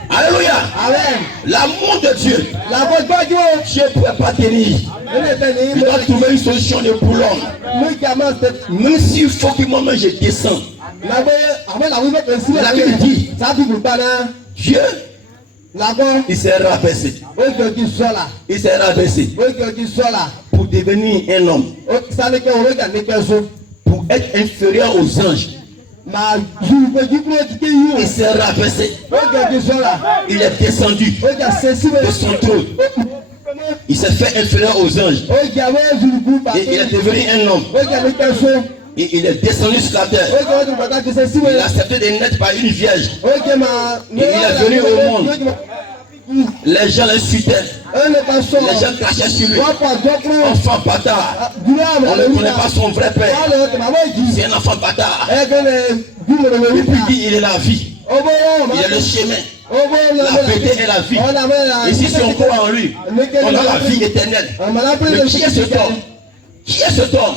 Alléluia. L'amour de Dieu. Dieu ne pourrait pas tenir. Il doit trouver une solution pour l'homme. Même s'il faut que moi-même je descends. La Bible dit, Dieu, il s'est rabaissé. Il s'est rabaissé pour devenir un homme. Pour être inférieur aux anges. Il s'est rabaissé. Il est descendu de son trône. Il s'est fait inférieur aux anges. Et il est devenu un homme. Et il est descendu sur la terre. Il a accepté de naître par une vierge. Et il est venu au monde. Les gens l'insultaient. Les gens crachaient sur lui. Enfant bâtard. On ne connaît pas son vrai père. C'est un enfant bâtard. Et puis il dit, il est la vie. Il est le chemin. La vérité est la vie. Et si on croit en lui, on a la vie éternelle. Mais qui est cet homme? Qui est cet homme?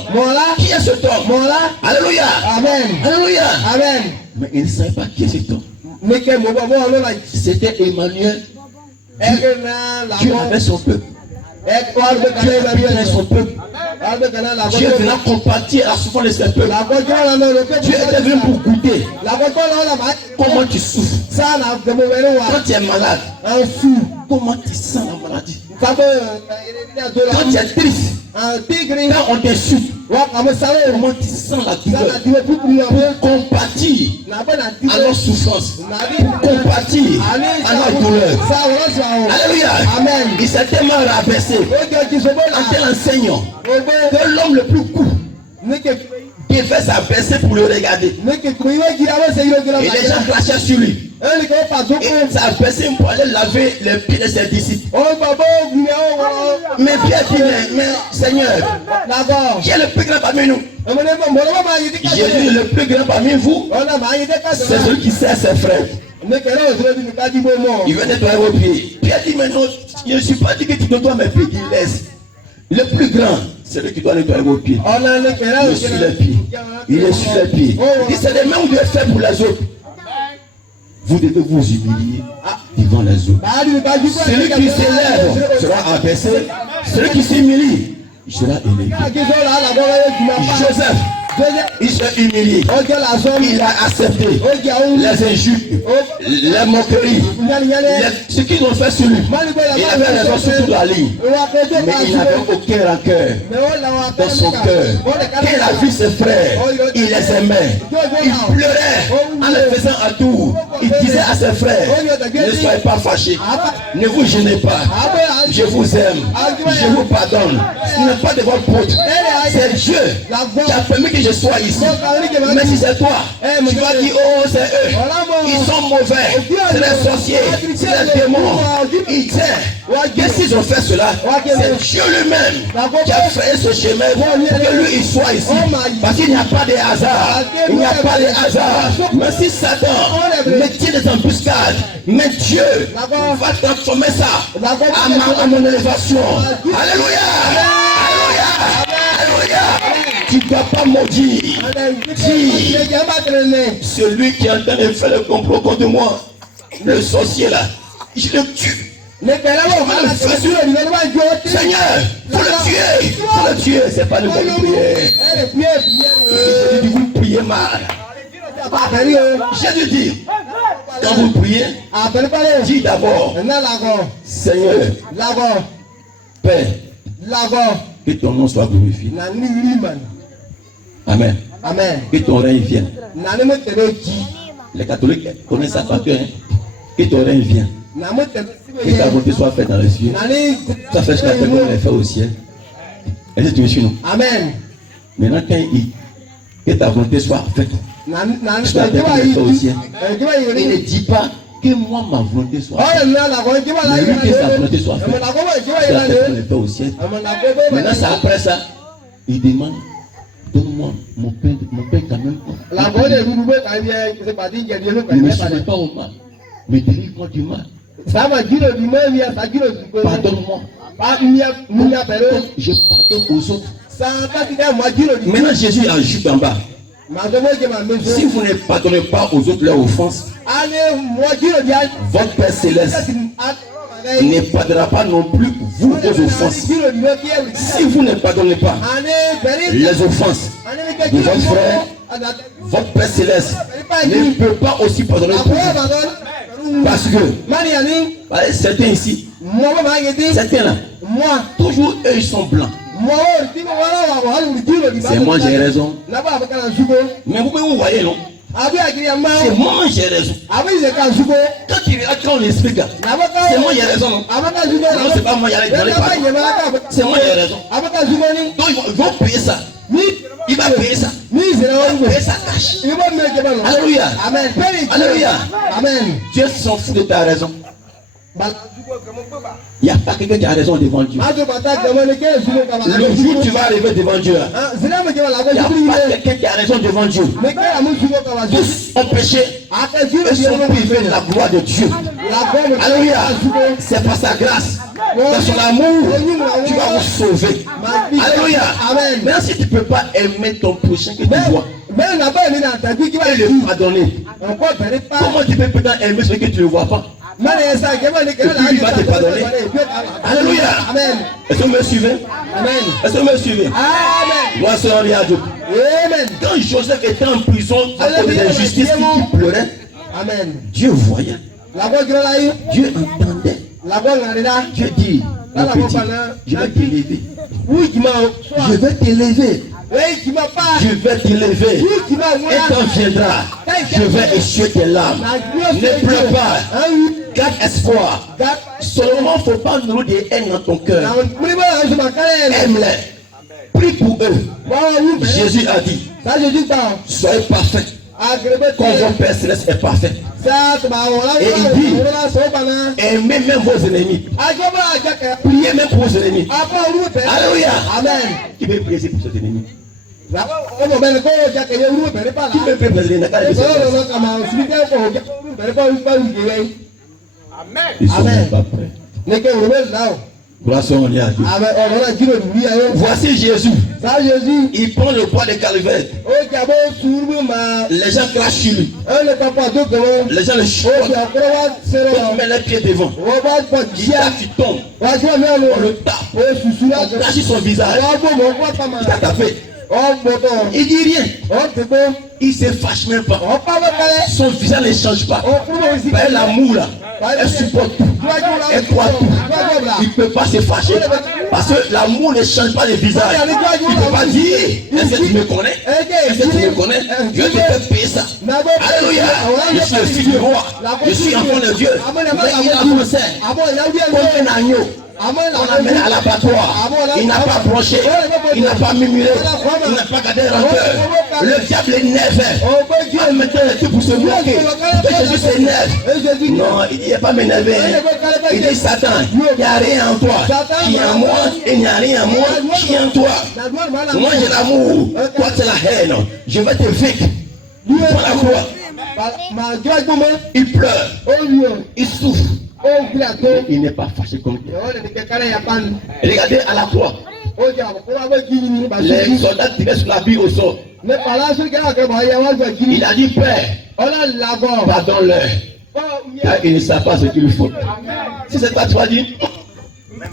Qui est cet homme? Alléluia. Amen. Alléluia. Amen. Mais il ne savait pas qui est cet homme. C'était Emmanuel. Dieu avait son peuple. Dieu avait son peuple. Dieu venait compatir à la souffrance de ses peuples. Dieu était venu pour goûter. Comment tu souffres? Quand tu es malade, comment tu sens la maladie? Quand tu es triste, quand on t'insulte, comment tu sens la douleur? Pour compatir à leur souffrance, pour compatir à leur douleur. Alléluia. Il s'est tellement rabaissé en tel enseignant que l'homme le plus court devait s'abaisser pour le regarder. Et les gens crachaient sur lui. Et s'abaissait pour aller laver les pieds de ses disciples. Mais Pierre dit, mais Seigneur, qui est le plus grand parmi nous? Jésus est le plus grand parmi vous. C'est celui qui sert ses frères. Il veut nettoyer vos pieds. Pierre dit, mais non, je ne suis pas dit que tu nettoies mes pieds, qu'il laisse. Le plus grand, c'est celui qui doit nettoyer vos pieds. Il est sur les pieds. Il est sur les pieds. Il dit, c'est les mains où Dieu est fait pour les autres. Vous devez vous humilier devant les autres. Celui qui s'élève sera abaissé. Celui qui s'humilie sera élevé. Joseph, il s'est humilié. Il a accepté les injures, les moqueries, ce qu'ils ont fait sur lui. Il avait raison sur toute la ligne. Mais il n'avait aucun rancœur dans son cœur. Quand il a vu ses frères, il les aimait. Il pleurait en les faisant à tour. Il disait à ses frères, ne soyez pas fâchés. Ne vous gênez pas. Je vous aime. Je vous pardonne. Ce n'est pas de votre faute. C'est Dieu qui a permis que je sois ici. Mais si c'est toi, tu vas dire, oh c'est eux. Ils sont mauvais. C'est les sorciers. C'est les démons. Ils disent, qu'est-ce qu'ils ont fait cela? C'est Dieu lui-même qui a fait ce chemin pour que lui il soit ici. Parce qu'il n'y a pas de hasard. Il n'y a pas de hasard. Mais si Satan me tient des embuscades, mais Dieu va transformer ça à mon élévation. Alléluia. Alléluia. Tu ne dois pas maudire. Dis, celui qui est en train de faire le complot contre moi, le sorcier là, je le tue. Seigneur, faut le tuer. Faut le tuer. C'est pas le bon prier. Jésus dit, vous priez mal. Jésus dit, quand vous priez, dis d'abord, Seigneur, Père, que ton nom soit glorifié. Amen. Que ton règne vienne. Les catholiques connaissent ça par cœur. Que ton règne vienne. Que ta volonté soit faite dans les cieux. Ça fait ce qu'on les fait au ciel. Est-ce que tu me suis, non? Amen. Maintenant, quand il dit que ta volonté soit faite, soit faite au ciel, il ne dit pas que moi ma volonté soit faite. Mais lui que sa volonté soit faite, soit faite qu'on les fait au ciel. Maintenant, c'est après ça, il demande, donne-moi mon pain quand même. Ne me soumets pas au mal, mais délivre-moi du mal. Pardonne-moi. Je pardonne aux autres. Maintenant Jésus ajoute en bas, si vous ne pardonnez pas aux autres leurs offenses, votre Père Céleste ne pardonnera pas non plus vous vos offenses. Si vous ne pardonnez pas les offenses de votre frère, votre Père Céleste ne peut pas aussi pardonner pour vous. Parce que certains ici, certains là, toujours eux ils sont blancs. C'est moi j'ai raison. Mais vous voyez non? C'est moi j'ai raison. Quand on l'explique, c'est moi j'ai raison. Non, c'est pas moi j'ai raison. C'est moi j'ai raison. Donc ils vont payer ça. Il va payer ça. Il va payer sa tâche. Alléluia. Alléluia. Dieu s'en fout de ta raison. Il n'y a pas quelqu'un qui a raison devant Dieu. Le jour où tu vas arriver devant Dieu, il n'y a pas quelqu'un qui a raison devant Dieu. Tous ont péché et sont privés de la gloire de Dieu. Alléluia. C'est par sa grâce, dans son amour, tu vas vous sauver. Alléluia. Maintenant, si tu ne peux pas aimer ton prochain que tu vois et le pardonner, comment tu peux peut-être aimer celui que tu ne vois pas? Et puis il va te pardonner. Alléluia. Est-ce que vous me suivez? Est-ce que vous me suivez? Moi, c'est un lien à Dieu. Quand Joseph était en prison à cause de l'injustice qui pleurait, Dieu voyait. Dieu entendait. Dieu dit, mon petit, je vais t'élever. Je vais t'élever. Je vais t'élever. Et quand viendra, je vais essuyer tes larmes. Ne pleure pas. Garde espoir. Seulement, il ne faut pas nous de haine dans ton cœur. Aime-les. Prie pour eux. Jésus a dit, soyez parfaits. Comme votre Père Céleste est parfait. Et il dit, aimez même vos ennemis. Priez même pour vos ennemis. Alléluia. Qui veut prier pour ses ennemis? Qui veut prier pour ses ennemis? Ils sont même pas prêts. Gloire soit à Dieu. Voici Jésus. Il prend le poids de Calvaire. Les gens crachent sur lui. Les gens le chuchotent. On met les pieds devant. Il tape, il tombe. On le tape. On crache sur son visage. Il t'a tapé. Il dit rien. Il se fâche même pas. Son visage ne change pas. Ben, l'amour là, elle supporte tout. Elle croit tout. Il ne peut pas se fâcher. Parce que l'amour ne change pas le visage. Il ne peut pas dire, est-ce que tu me connais? Est-ce que tu me connais? Je vais te faire payer ça. Alléluia. Je suis le fils du roi. Je suis enfant de Dieu. Mais il a commencé comme un agneau. On amène à l'abattoir. Il n'a pas approché. Il n'a pas murmuré. Il n'a pas gardé rancœur. Le diable est énervé. Dieu maintenant est pour se moquer. Que Jésus s'énerve. Non, il dit, il n'y a pas m'énerver. Il dit, Satan, il n'y a rien en toi. Qui est en moi, et il n'y a rien en moi. Qui est en toi. Moi j'ai l'amour. Toi c'est la haine. Je vais te vaincre. Prends la croix. Il pleure. Il souffre. Il n'est pas fâché comme toi. Regardez à la croix. Les soldats tiraient sur la bille au sol. Il a dit, Père, pardonne-leur. Car ils ne savent pas ce qu'ils font. Si c'est pas toi, dis,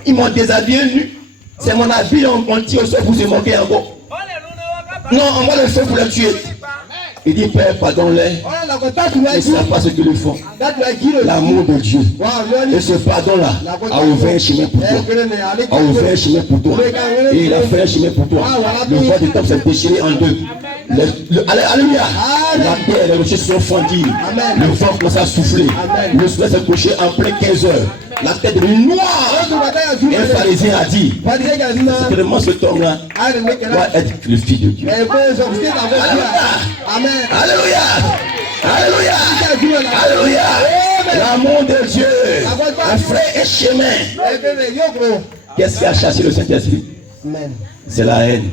ils m'ont déshabillé nu. C'est mon habit, on tire au sol pour se moquer encore. Non, on va le faire pour le tuer. Il dit, Père, pardonne-les. Ils ne savent pas ce qu'ils font. L'amour de Dieu. Et ce pardon-là a ouvert un chemin pour toi. A ouvert un chemin pour toi. Et il a fait un chemin pour toi. Le vent du temple s'est déchiré en deux. Alléluia. La terre et les rochers sont fondus. Le vent commence à souffler. Le soleil s'est couché en plein 15 heures. La tête devenue noire. Et un pharisien a dit, certainement cet homme-là doit être le fils de Dieu. Amen. Alléluia. Alléluia. Alléluia. L'amour de Dieu. Un frère et chemin. Qu'est-ce qui a chassé le Saint-Esprit? C'est la haine.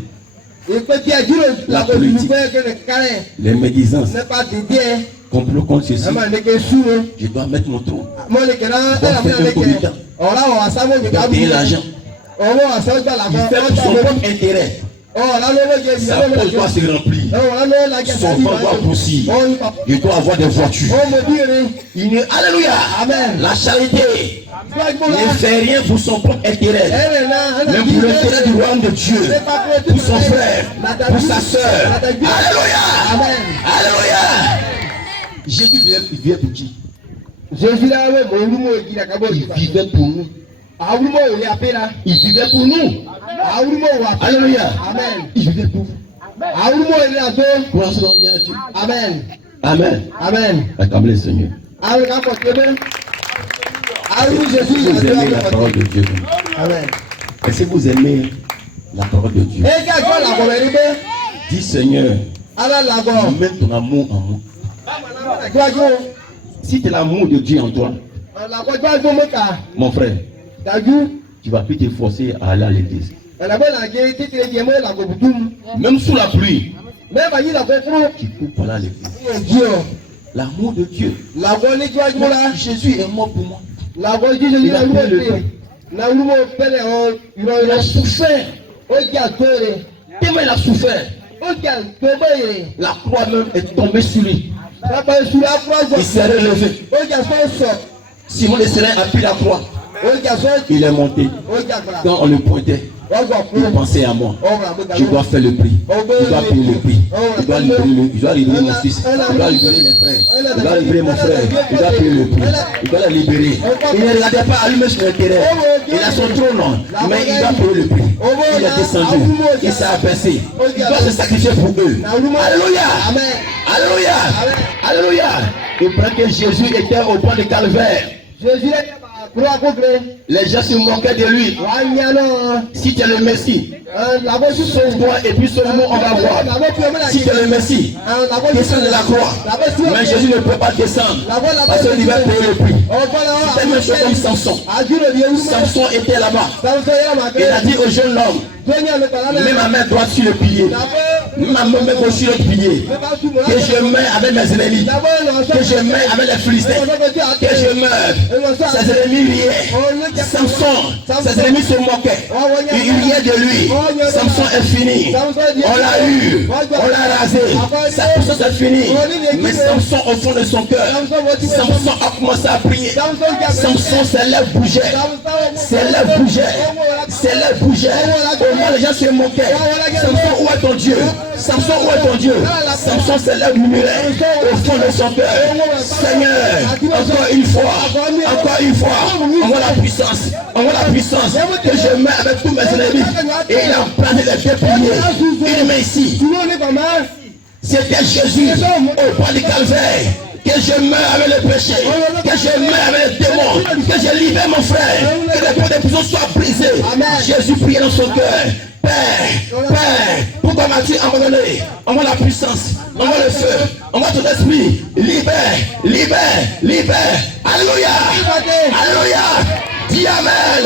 La politique. Les médisances. Complot contre ceci. Je dois mettre mon trou. Je dois faire un comité. Payer l'argent. Il fait pour son propre intérêt. Sa poche doit se remplir. Son vent doit grossir. Je dois avoir des voitures. Alléluia. La charité ne fait rien pour son propre intérêt, mais pour l'intérêt du royaume de Dieu, pour son frère, pour sa soeur. Alléluia. Alléluia. Jésus vivait pour qui? Il vivait pour nous. Il vivait pour nous. Alléluia. Il vivait pour vous. Gloire soit à Dieu. Amen. Amen. Acclamez le Seigneur. Vous aimez la parole de Dieu. Est-ce que vous aimez la parole de Dieu? Dis Seigneur, mets ton amour en moi. Si tu as l'amour de Dieu en toi, La quoi doit vous mettre? Mon frère, Dagu. tu vas plus te forcer à aller à l'église. La bonne la guerre, tu te dis moi la gobutum. Même sous la pluie, Même à la confro. tu cours pour aller à l'église. Dieu. L'amour de Dieu. La bonne étoile là. Jésus est mort pour moi. La bonne Jésus Il a payé le prix. Na umo pele o Il a souffert. o ja tore. Tellement il a souffert. O ja tobe. La croix même est tombée sur lui. La ba sur la croix. Il s'est relevé. O ja so. Simon le Syren a pris la croix. O ja so. Il est monté. O ja kra. Quand on le pointait, il pensait à moi. Je dois faire le prix. Je dois payer le prix. Je dois libérer mon fils. Je dois libérer mes frères. Je dois libérer mon frère. Je dois payer le prix. Je dois le libérer. Il ne regardait pas à lui-même sur le terrain. Il a son trône, mais il doit payer le prix. Il est descendu. Il s'est abaissé. Il doit se sacrifier pour eux. Alléluia. Alléluia. Alléluia. Il prend que Jésus était au point de calvaire. Jésus est croix contre. Les gens se moquaient de lui. Si tu es le Messie, sauve-toi et puis sauve-nous, on va voir. Si tu es le Messie, descends de la croix. Mais Jésus ne peut pas descendre parce qu'il va payer le prix. C'est la même chose comme Samson. Samson était là-bas. Il a dit au jeune homme, mets ma main droite sur le pilier, ma main gauche sur le pilier, que je meurs avec mes ennemis, que je meurs avec les Philistins, que je meurs. Ses ennemis riaient. Samson, ses ennemis se moquaient. Ils riaient de lui. Samson est fini. On l'a eu. On l'a rasé. Sa puissance est finie. Mais Samson, au fond de son cœur, Samson a commencé à prier. Samson, ses lèvres bougeaient. Ses lèvres bougeaient. Ses lèvres bougeaient. Au moins, les gens se moquaient. Samson, où est ton Dieu? Samson, où est ton Dieu? Samson, ses lèvres murmuraient au fond de son cœur. Seigneur, encore une fois, encore une fois, envoie la puissance, envoie la puissance, que je mets avec tous mes ennemis. Et il a planté les pieds pliés. Il met ici. C'était Jésus au point du calvaire. Que je meurs avec le péché, que je meurs avec les démons, que je libère mon frère, que les portes de prison soient brisées. Jésus priait dans son cœur. Père, Père, pourquoi m'as-tu abandonné? Envoie la puissance, envoie le feu, envoie ton esprit. Libère, libère, libère. Alléluia, alléluia. Dis Amen,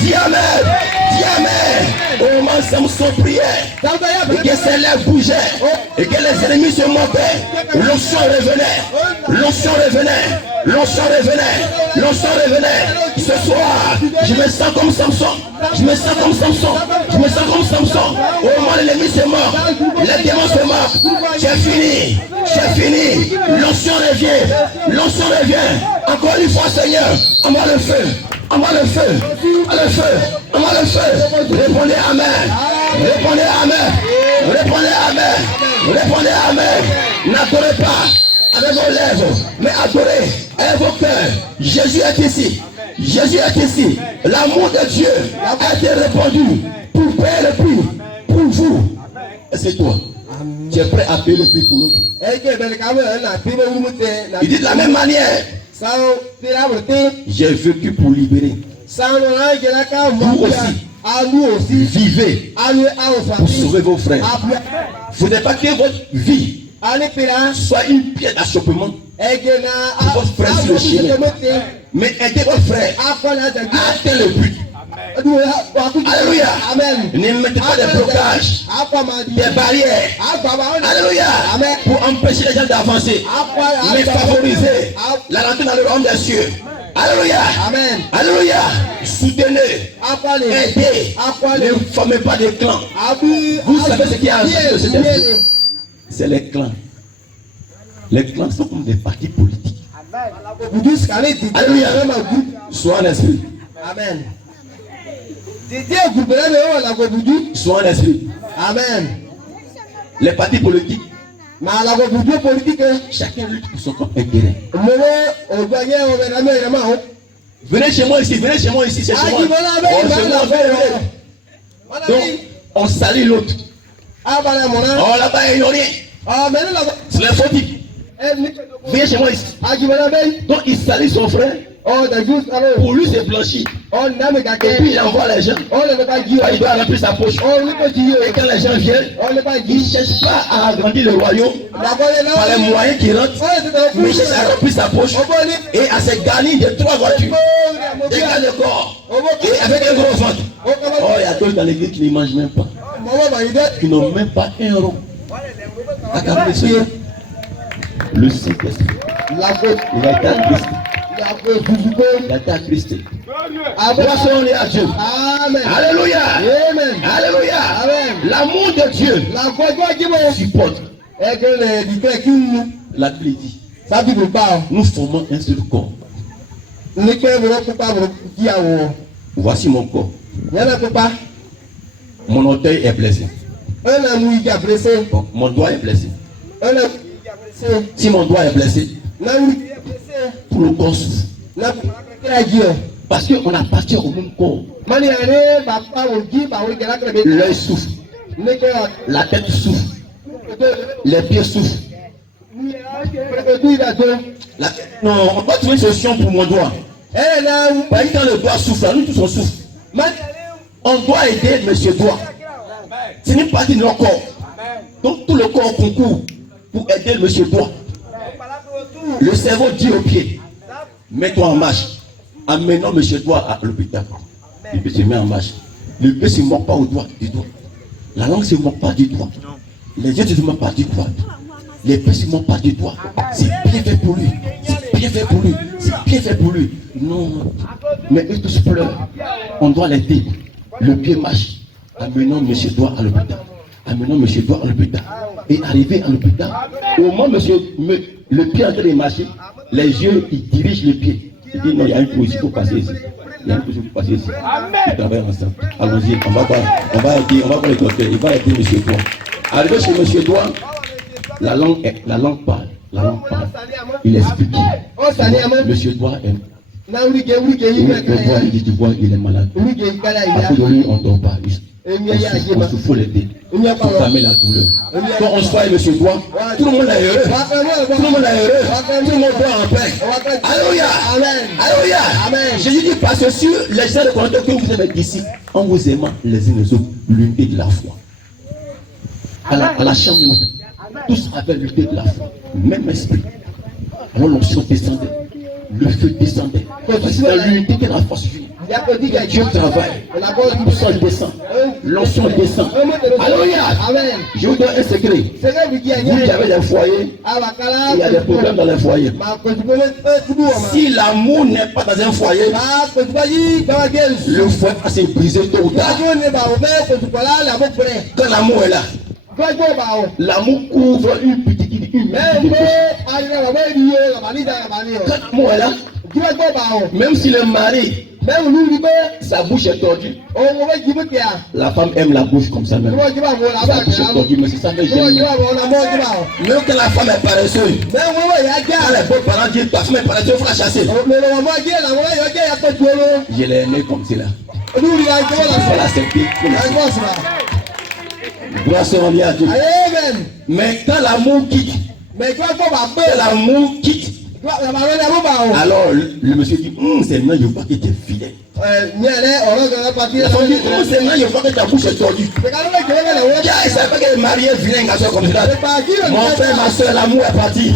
dis Amen, dis Amen. Au moment où Samson priait, et que ses lèvres bougeaient, et que les ennemis se moquaient, l'onction revenait, l'onction revenait, l'onction revenait, l'onction revenait. Ce soir, je me sens comme Samson, je me sens comme Samson, je me sens comme Samson. Au moment où l'ennemi se mord, les démons se mordent. J'ai fini, j'ai fini. L'onction revient, l'onction revient. Encore une fois, Seigneur, envoie le feu. Envoie le feu, le feu, envoie le feu. Répondez Amen, répondez Amen, répondez Amen, répondez Amen. N'adorez pas avec vos lèvres, mais adorez avec vos cœurs. Jésus est ici, Jésus est ici. L'amour de Dieu a été répandu pour payer le prix pour vous. Et c'est toi. Tu es prêt à payer le prix pour l'autre. Il dit de la même manière. J'ai vécu pour libérer. Vous aussi, vivez pour sauver vos frères. Vous n'avez pas que votre vie soit une pierre d'achoppement pour votre frère sur le chemin. Mais aidez votre frère à atteindre le but. Alléluia. Ne mettez pas de blocages, des barrières. Alléluia. Pour empêcher les gens d'avancer. Mais favoriser la rentrée dans le royaume des cieux. Alléluia. Alléluia. Soutenez. Aidez. Ne formez pas de clans. Vous savez ce qui est en jeu de cet esprit? C'est les clans. Les clans sont comme des partis politiques. Alléluia. Sois en esprit. Amen. Sois en esprit. Amen. Les partis politiques, chacun lutte pour son propre intérêt. Venez chez moi ici, venez chez moi ici, c'est chez moi. Donc, on salue l'autre. Oh là-bas, il n'y a rien. C'est les fautifs. Viens chez moi ici. Donc il salue son frère. Pour lui c'est blanchi. On n'a mais qu'à Et puis il envoie les gens. on ne veut pas dire. Il doit remplir sa poche. On ne peut pas dire. Et quand les gens viennent, On ne peut pas il ne dire. cherche pas à agrandir le royaume La bonne est là. par les moyens qui rentrent, mais il cherche à remplir sa poche et à se garnir de 3 voitures, des gars de corps, et avec un gros ventre. Oh, il y a d'autres dans l'église qui ne mangent même pas, qui n'ont même pas un rond. Regardez le Seigneur. Le Saint-Esprit, il a été attristé. Il a été attristé. Grâce à Dieu. Amen. Alléluia. Amen. Alléluia. Amen. L'amour de Dieu La foi qui me supporte. est que les différents qui nous, La Bible dit, ça dit que pas. nous formons un seul corps. Les qui ne pas dire à vous. Voici mon corps. Il y en a pas. Mon orteil est blessé. Un amour qui a blessé. Bon, mon doigt est blessé. Un amour qui a blessé. Si mon doigt est blessé, L'amour qui a blessé. tout le corps souffre. L'amour qui a dit. Parce qu'on appartient au même corps. Mani ane papa ogi pa ori kela kele. L'œil souffre, Neke la tête souffre, les pieds souffrent. Non, on doit trouver une solution pour mon doigt. Eh na Par exemple, quand le doigt souffre, nous tous on souffre. On doit aider monsieur doigt. C'est une partie de notre corps. Donc tout le corps concourt pour aider monsieur doigt. Le cerveau dit au pied, mets-toi en marche. Amenons monsieur doigt à l'hôpital. Il peut se mettre en marche. Le pied ne se moque pas au doigt du doigt. La langue ne se moque pas du doigt. Les yeux ne se moquent pas du doigt. Les pieds ne se moquent pas du doigt. C'est bien fait pour lui. C'est bien fait pour lui. C'est bien fait pour lui. Non. Mais eux tous pleurent. On doit l'aider. Le pied marche. Amenons monsieur doigt à l'hôpital. Amenons monsieur doigt à l'hôpital. Et arrivé à l'hôpital, au moment monsieur, le pied en train de marcher, les yeux, ils dirigent le pied. Il dit non, il y a une position pour passer ici. Il y a une position pour passer ici. Ils travaillent ensemble. Allons-y, on va aider le docteur. Il va aider monsieur Doigt. Arrivé chez monsieur Doigt, la langue parle. La langue parle. Il explique. Monsieur Doigt est. Il dit, tu vois, il est malade. À cause de lui, on ne dort pas. On se faut l'aider. Pour calmer la douleur. Quand on soigne monsieur Doigt, tout le monde est heureux. Tout le monde est heureux. Tout le monde est en paix. Alléluia. Alléluia. Jésus dit parce que sur les gens de contact que vous avez disciples, en vous aimant les uns les autres, l'unité de la foi. À la chambre, tous avaient l'unité de la foi. Même esprit. Alors l'onction descendait. Le feu descendait. C'est l'unité de la force vient. Dieu travaille. Le sol descend. L'onction descend. Alléluia. Je vous donne un secret. Vous qui avez des foyers, il y a des problèmes dans les foyers. Si l'amour n'est pas dans un foyer, le foyer va se briser tôt ou tard. Quand l'amour est là, l'amour couvre une petite Quand l'amour est là, même si le mari, sa bouche est tordue, la femme aime la bouche comme ça même. Sa bouche est tordue, mais c'est ça que j'aime. Même quand la femme est paresseuse, quand les beaux parents disent ta femme est paresseuse, il faut la chasser. Je l'ai aimé comme cela. Il faut l'accepter. Grâce à Dieu. Mais quand l'amour quitte, alors le monsieur dit, c'est maintenant je vois que tu es fidèle. La femme dit, c'est maintenant je vois que ta bouche est tordue. Il savait pas qu'elle est mariée, vilain garçon comme ça. Mon frère, ma soeur, l'amour est parti.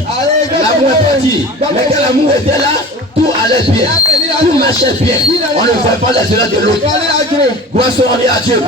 L'amour est parti. Mais quand l'amour était là, tout allait bien. Tout marchait bien. On ne voit pas les erreurs de l'autre. Grâce à Dieu.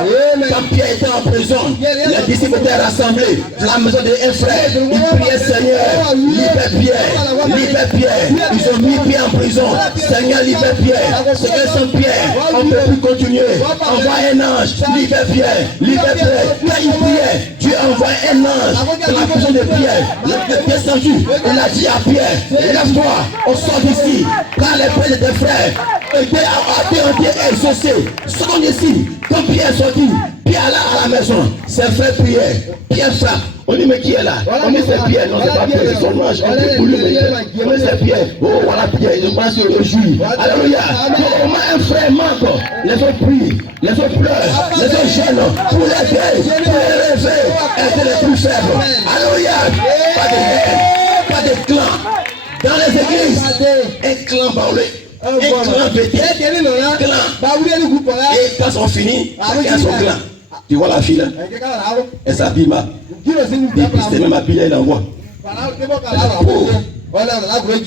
Quand Pierre était en prison, les disciples étaient rassemblés dans la maison d'un frère. Ils priaient, Seigneur, libère Pierre. Libère Pierre. Ils ont mis Pierre en prison. Seigneur, libère Pierre. C'est que sans Pierre, on ne peut plus continuer. Envoie un ange. Libère Pierre. Libère Pierre. Quand il priait, Dieu envoie un ange dans la prison de Pierre. Il est descendu. Il a dit à Pierre, lève-toi, on sort d'ici. Quand les frères de tes frères étaient exaucés, sortons d'ici. Quand Pierre est sorti, Pierre là à la maison, ses frères priaient. Pierre frappe. On dit, mais qui est là? On dit, c'est Pierre. Non, c'est pas Pierre, c'est son ange. On dit, pour lui, on dit, c'est Pierre. Oh, voilà Pierre, il va se réjouir. Alléluia. Comment un frère manque? Les autres prient, les autres pleurent, les autres gênent pour l'aider, pour les rêver, aider les plus faibles. Alléluia. Pas de haine, pas de clan. Dans les églises, un clan parlé. Un clan pété. Et quand ils sont finis, chacun son clan. Tu vois la fille là? Elle s'habille mal. C'est même habillée, elle envoie.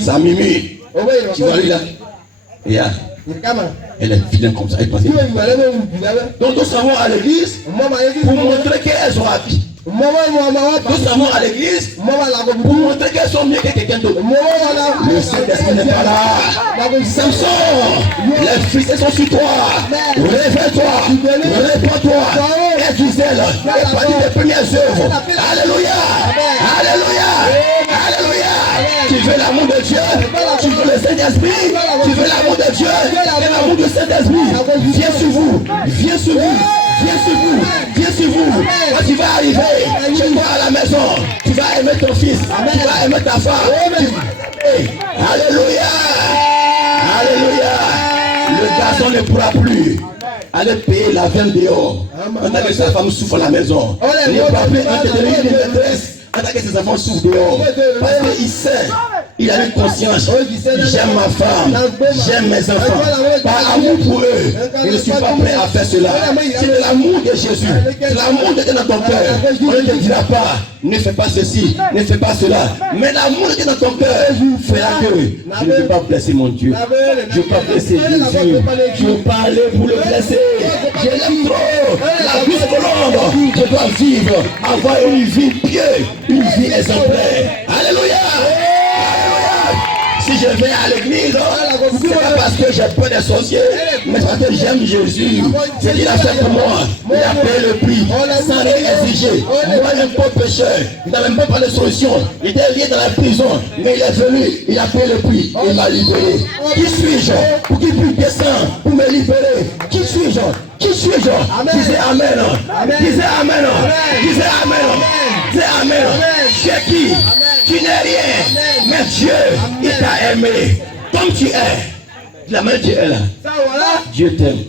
Ça mimue. Tu vois lui là? Et là, elle est vilaine comme ça. Elle passe. Donc nous savons à l'église pour montrer qu'elles sont habillées. Nous sommes à l'église pour montrer qu'elles sont mieux que quelqu'un d'autre. Le Saint-Esprit n'est pas là. Samson, les fils sont sur toi. Réveille-toi, réponds-toi. Et tu sais, et partie des premières œuvres. Alléluia, alléluia, alléluia. Tu veux l'amour de Dieu, tu veux le Saint-Esprit, tu veux l'amour de Dieu et l'amour du Saint-Esprit. Viens sur vous, viens sur vous. Viens sur vous, viens sur vous. Quand tu vas arriver chez toi à la maison, tu vas aimer ton fils, tu vas aimer ta femme. Alléluia, alléluia. Le garçon ne pourra plus aller payer la veine dehors. En tant que sa femme souffre à la maison. Il ne pourra plus entretenir une maîtresse en tant que ses enfants souffrent dehors. Parce qu'il sait. Il a une conscience. J'aime ma femme, j'aime mes enfants. Par amour pour eux, je ne suis pas prêt à faire cela. C'est de l'amour de Jésus. C'est l'amour de Dieu dans ton cœur. On ne te dira pas, ne fais pas ceci, ne fais pas cela. Mais l'amour de Dieu dans ton cœur fera que je ne veux pas blesser mon Dieu. Je ne veux pas blesser Jésus. Je veux pas aller pour le blesser. Je l'aime trop. La vie colombe. Je dois vivre, avoir une vie pieuse, une vie exemplaire. Alléluia. Si je viens à l'église, c'est pas parce que j'ai peur des sorciers, mais parce que j'aime Jésus. C'est qu'il a fait pour moi. Il a payé le prix sans rien exiger. Moi, un pauvre pécheur, il n'avait même pas de solution. Il était lié dans la prison, mais il est venu, il a payé le prix, il m'a libéré. Qui suis-je pour qu'il puisse descendre, pour me libérer? Qui suis-je? Qui suis-je? Disais Amen. Disais Amen. Disais Amen. Disais Amen. Tu es qui? Tu n'es rien. Mais Dieu, il t'a aimé. Comme tu es. La main Dieu est là. Dieu t'aime.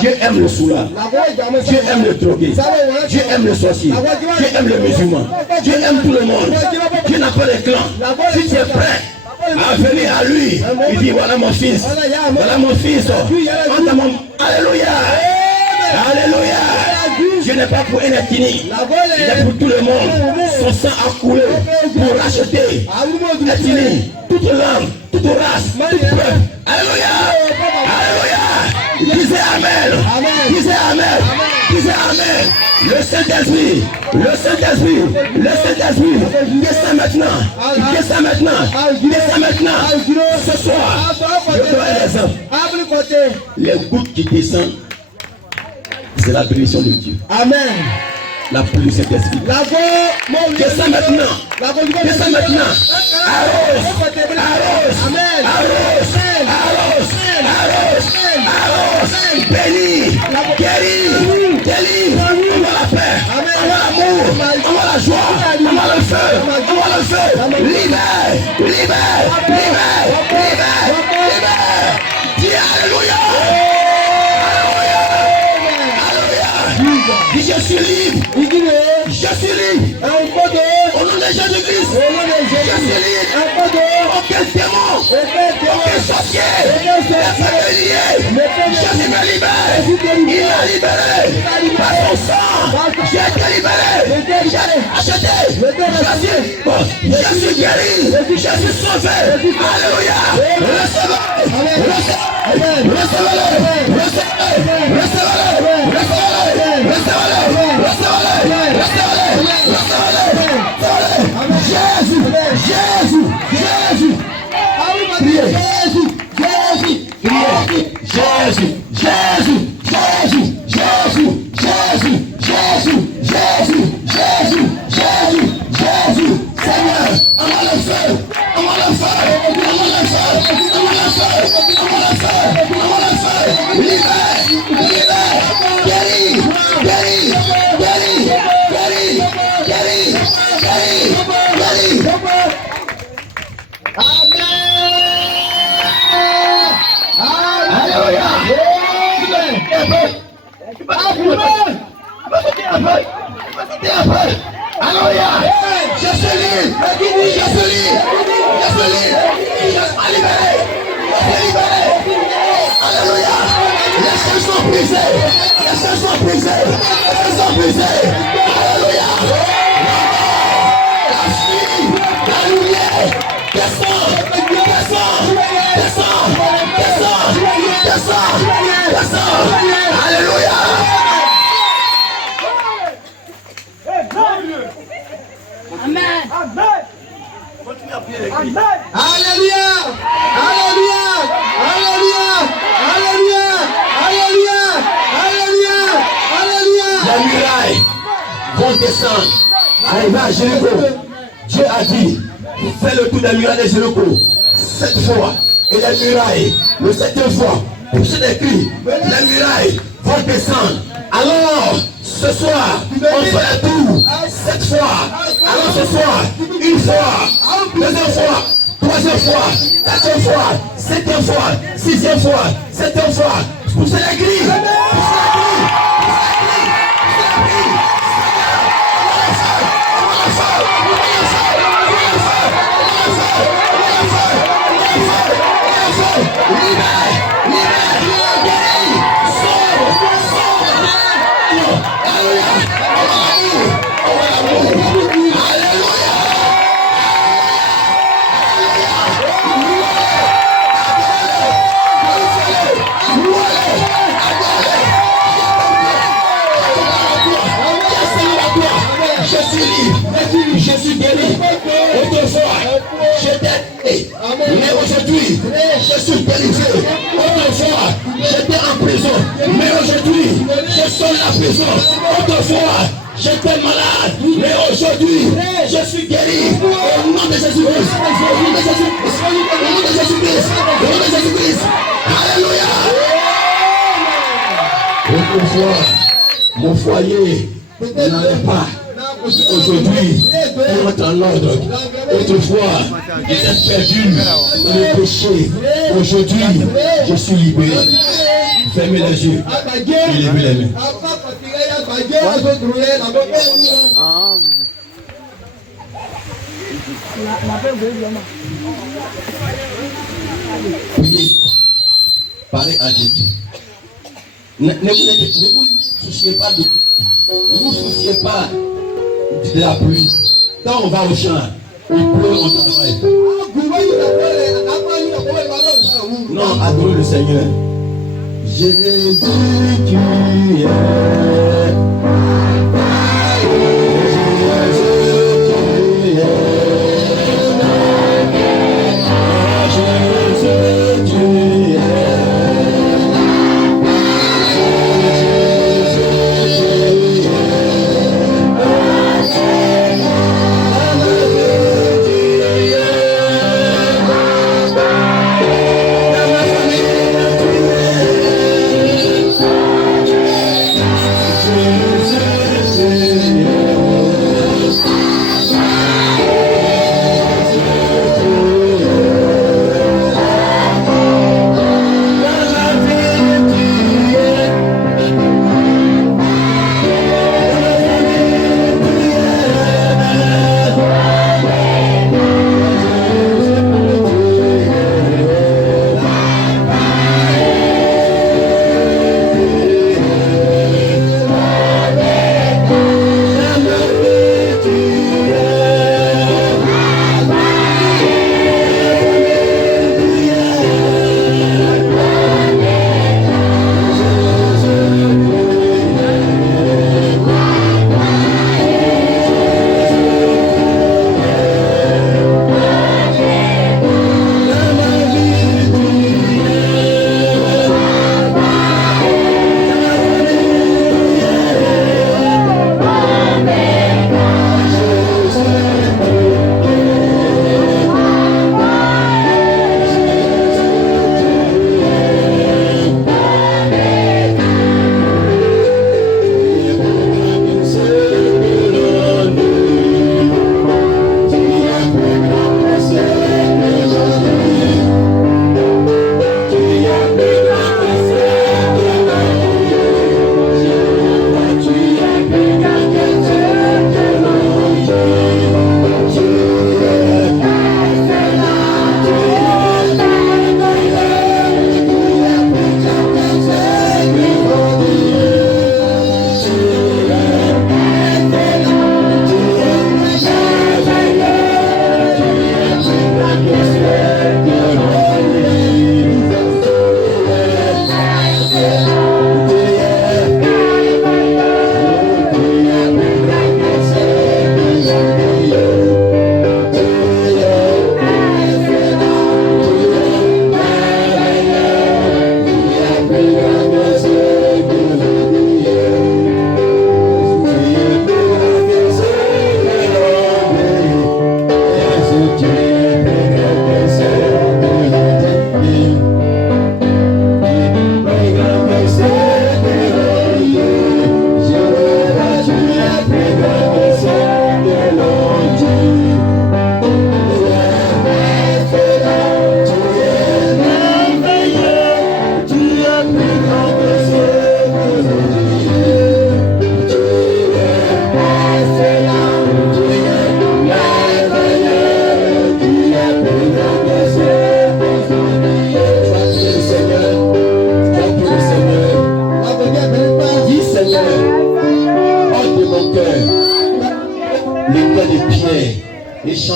Dieu aime le soulard. Dieu aime le drogué. Dieu aime le sorcier. Dieu aime le musulman. Dieu aime tout le monde. Dieu n'a pas de clan. Si tu es prêt à venir à lui, il dit voilà mon fils. Voilà mon fils. Alléluia. Alléluia. Dieu n'est pas pour un ethnie, il est pour tout le monde. Son sang a coulé pour racheter ethnie, toute langue, toute race, tout peuple. Alléluia, alléluia. Disez Amen, disez Amen, disez Amen. Le Saint-Esprit, le Saint-Esprit, le Saint-Esprit, descend maintenant, descend maintenant, descend maintenant. Ce soir, je donne un exemple. Les gouttes qui descendent, c'est la bénédiction de Dieu. Amen. La pluie du Saint-Esprit. Descends maintenant. Descends maintenant. Arrose. Arrose. Arrose. Arrose. Arrose. Arrose. Bénis. Guéris. Délivre. Envoie la paix. Envoie l'amour. Envoie la joie. Envoie le feu. Envoie le feu. Libère. Libère. Libère. Libère. Libère. Dis Alléluia. Dis je suis libre. Je suis libre. Au nom de Jésus-Christ. Je suis libre. Aucun démon. Aucun sorcier. Ne peut me lier. Jésus me libère. Il m'a libéré. Par son sang. J'ai été libéré. J'ai acheté. Je suis guéri. Je suis sauvé. Alléluia. Recevez. Recevez. Recevez. Recevez. Recevez. Recevez. Jésus, Jésus, Jésus, priez, Jésus, Jésus, priez, Jésus, Jésus, Jésus, Jésus, Jésus, Jésus, Jésus, Jésus, Jésus, Jésus, Seigneur, envoie le feu, envoie le feu, envoie le feu, envoie le feu, envoie le feu, envoie le feu, libère, libère, guéris, guéris, guéris, guéris, guéris, guéris, guéris. Amen. Alléluia. Alléluia. Je suis libre. Je suis libre. Je suis libre. Je suis libéré. Je suis libéré. brisés. Les chaînes sont brisées. Les chaînes sont brisées. Alléluia. La fille, la lumière, descend, descend, descend, descend, descend, descend. Alléluia. Amen. Amen. Alléluia. Alléluia. Alléluia. Alléluia. Alléluia. Alléluia. Alléluia. Les murailles vont descendre. Arrivé à Jéricho, Dieu a dit, fais le tour des murailles de Jéricho 7 fois. Et les murailles, le 7e fois, poussez des cris, les murailles vont descendre. Alors, ce soir, on fait le tour 7 fois. Alors ce soir, une fois, deuxième fois, troisième fois, quatrième fois, 7e fois, 6e fois, 7e fois. Poussez les cris, poussez les cris, poussez les cris. Je suis libre, je suis guéri. Autrefois, j'étais mais aujourd'hui, je suis délivré. Autrefois, j'étais en prison, mais aujourd'hui, je sors de la prison. Autrefois, j'étais malade, mais aujourd'hui, je suis guéri. Au nom de Jésus-Christ, au nom de Jésus-Christ, au nom de Jésus-Christ, au nom de Jésus-Christ. Alléluia. Autrefois, mon foyer n'allait pas. Aujourd'hui, on entre en ordre. Autrefois, j'étais perdu dans le péché. Aujourd'hui, je suis libéré. Fermez les yeux et levez les mains. Priez, parlez à Jésus. Ne vous souciez pas de. Ne vous souciez pas de la pluie. Quand on va au champ, il pleut, on travaille. Non, adorez le Seigneur. Jésus, tu es. Thank you.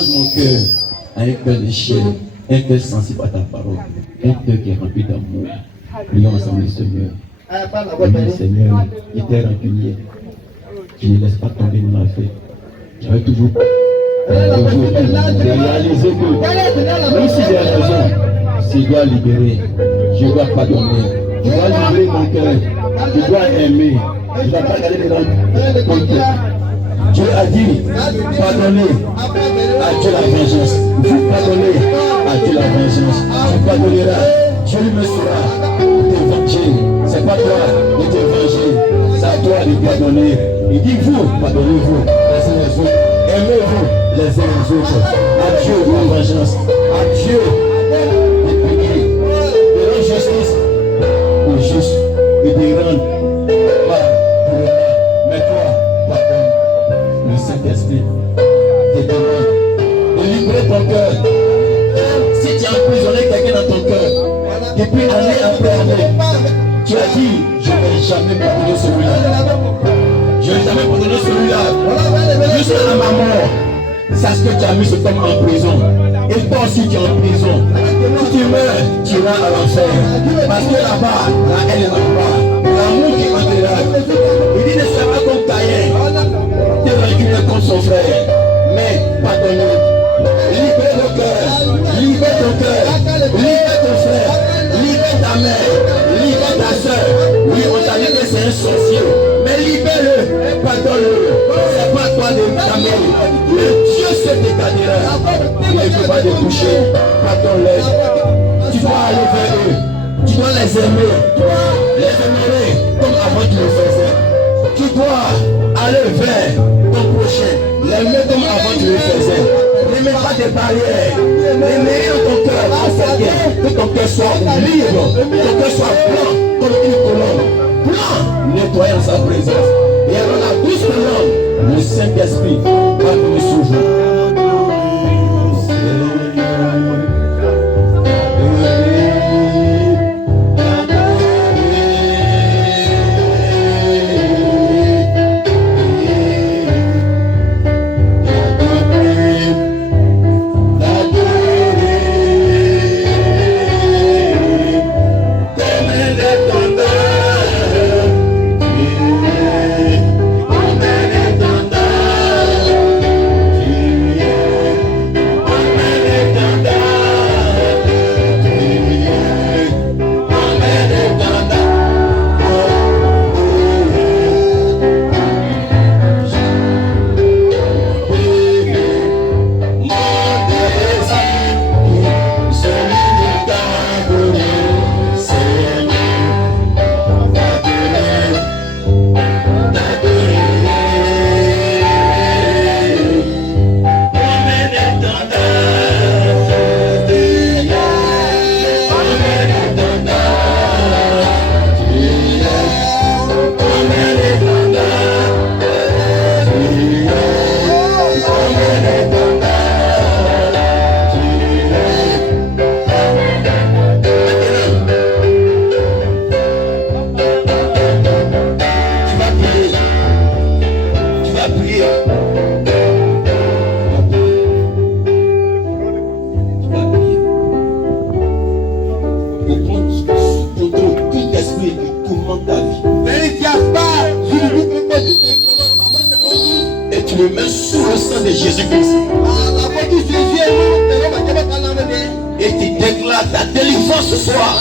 change mon cœur à un cœur de chair, un cœur sensible à ta parole, un cœur qui est rempli d'amour. Prions ensemble le Seigneur. Le Seigneur qui t'est rancunier, qui ne laisse pas tomber mon affaire. J'avais toujours réalisé que même si j'ai raison, je dois libérer, je dois pardonner, je dois libérer mon cœur, je dois aimer, je ne dois pas garder les rangs. Dieu a dit, pardonnez à Dieu la vengeance. Vous pardonnez à Dieu la vengeance. Tu pardonneras, Dieu lui me sera te venger. C'est pas toi de te venger, c'est à toi de pardonner. Il dit vous, pardonnez-vous les uns les autres, aimez-vous les uns les autres. À Dieu la vengeance, à Dieu de punir, de rendre justice au juste et de rendre pas pour le mal. Mais toi, pardonne. Le Saint-Esprit te demande de libérer ton cœur. Si tu as emprisonné quelqu'un dans ton cœur, depuis année après année, tu as dit, je ne vais jamais pardonner celui-là. Je ne vais jamais pardonner celui-là. Jusqu'à ma mort, sache que tu as mis cet homme en prison. Et toi aussi tu es en prison. Si tu meurs, tu iras à l'enfer. Parce que là-bas, la haine est là-bas. L'amour qui entrera. Il dit ne sois pas comme Caïn. Tu es vaincu contre son frère. Mais pardonne-le. Libère le cœur. Libère ton cœur. Libère ton frère. Libère ta mère. Libère ta soeur. Oui, on t'a dit que c'est un sorcier. Mais libère-le. Pardonne-le. C'est pas toi de t'amener. Le Dieu se décadera. Il ne peut pas te toucher. Pardonne-les. Tu dois aller vers eux. Tu dois les aimer. Les aimer comme avant tu le faisais. Tu dois aller vers ton prochain. L'aimer comme avant tu le faisais. Ne mets pas des barrières. Aimer ton cœur affecté. Que ton cœur soit libre. Que ton cœur soit blanc comme une colombe. Blanc, nettoyant sa présence. Et alors la douce colombe, le Saint-Esprit va nous souffler. Et tu le mets sous le sang de Jésus-Christ. Et tu déclares ta délivrance ce soir.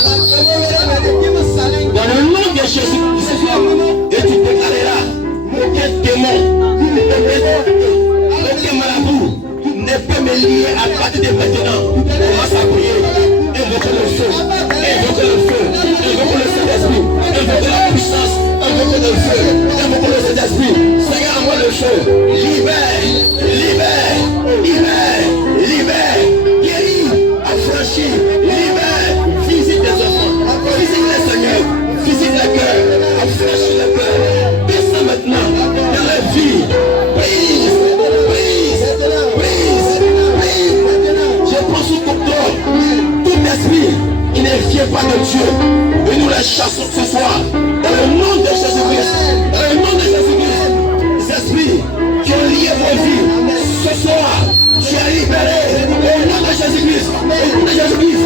Dans le nom de Jésus-Christ. Et tu déclareras aucun démon, aucun marabout ne peut me lier à partir de maintenant. On va s'appuyer. Invoquer le feu. Invoquer le feu. Invoquer le Saint-Esprit. Invoquer la puissance. Invoquer le feu. Invoquer le Saint-Esprit. Seigneur, envoie le feu. Libère. Libère. Libère. Libère. Guéris. Affranchis. Libère. Visite les enfants. Visite les seigneurs. Visite les cœurs. Affranchis les cœurs. Descends maintenant dans la vie. Brise. Brise. Brise. Brise. Je prends sous contrôle tout esprit qui ne vient pas de Dieu. Et nous les chassons ce soir. Dans le nom de Jésus-Christ. Dans le nom de Jésus-Christ. Les esprits qui ont lié vos vies. Ce soir, tu es libéré. Jésus-Christ. Au nom de Jésus-Christ.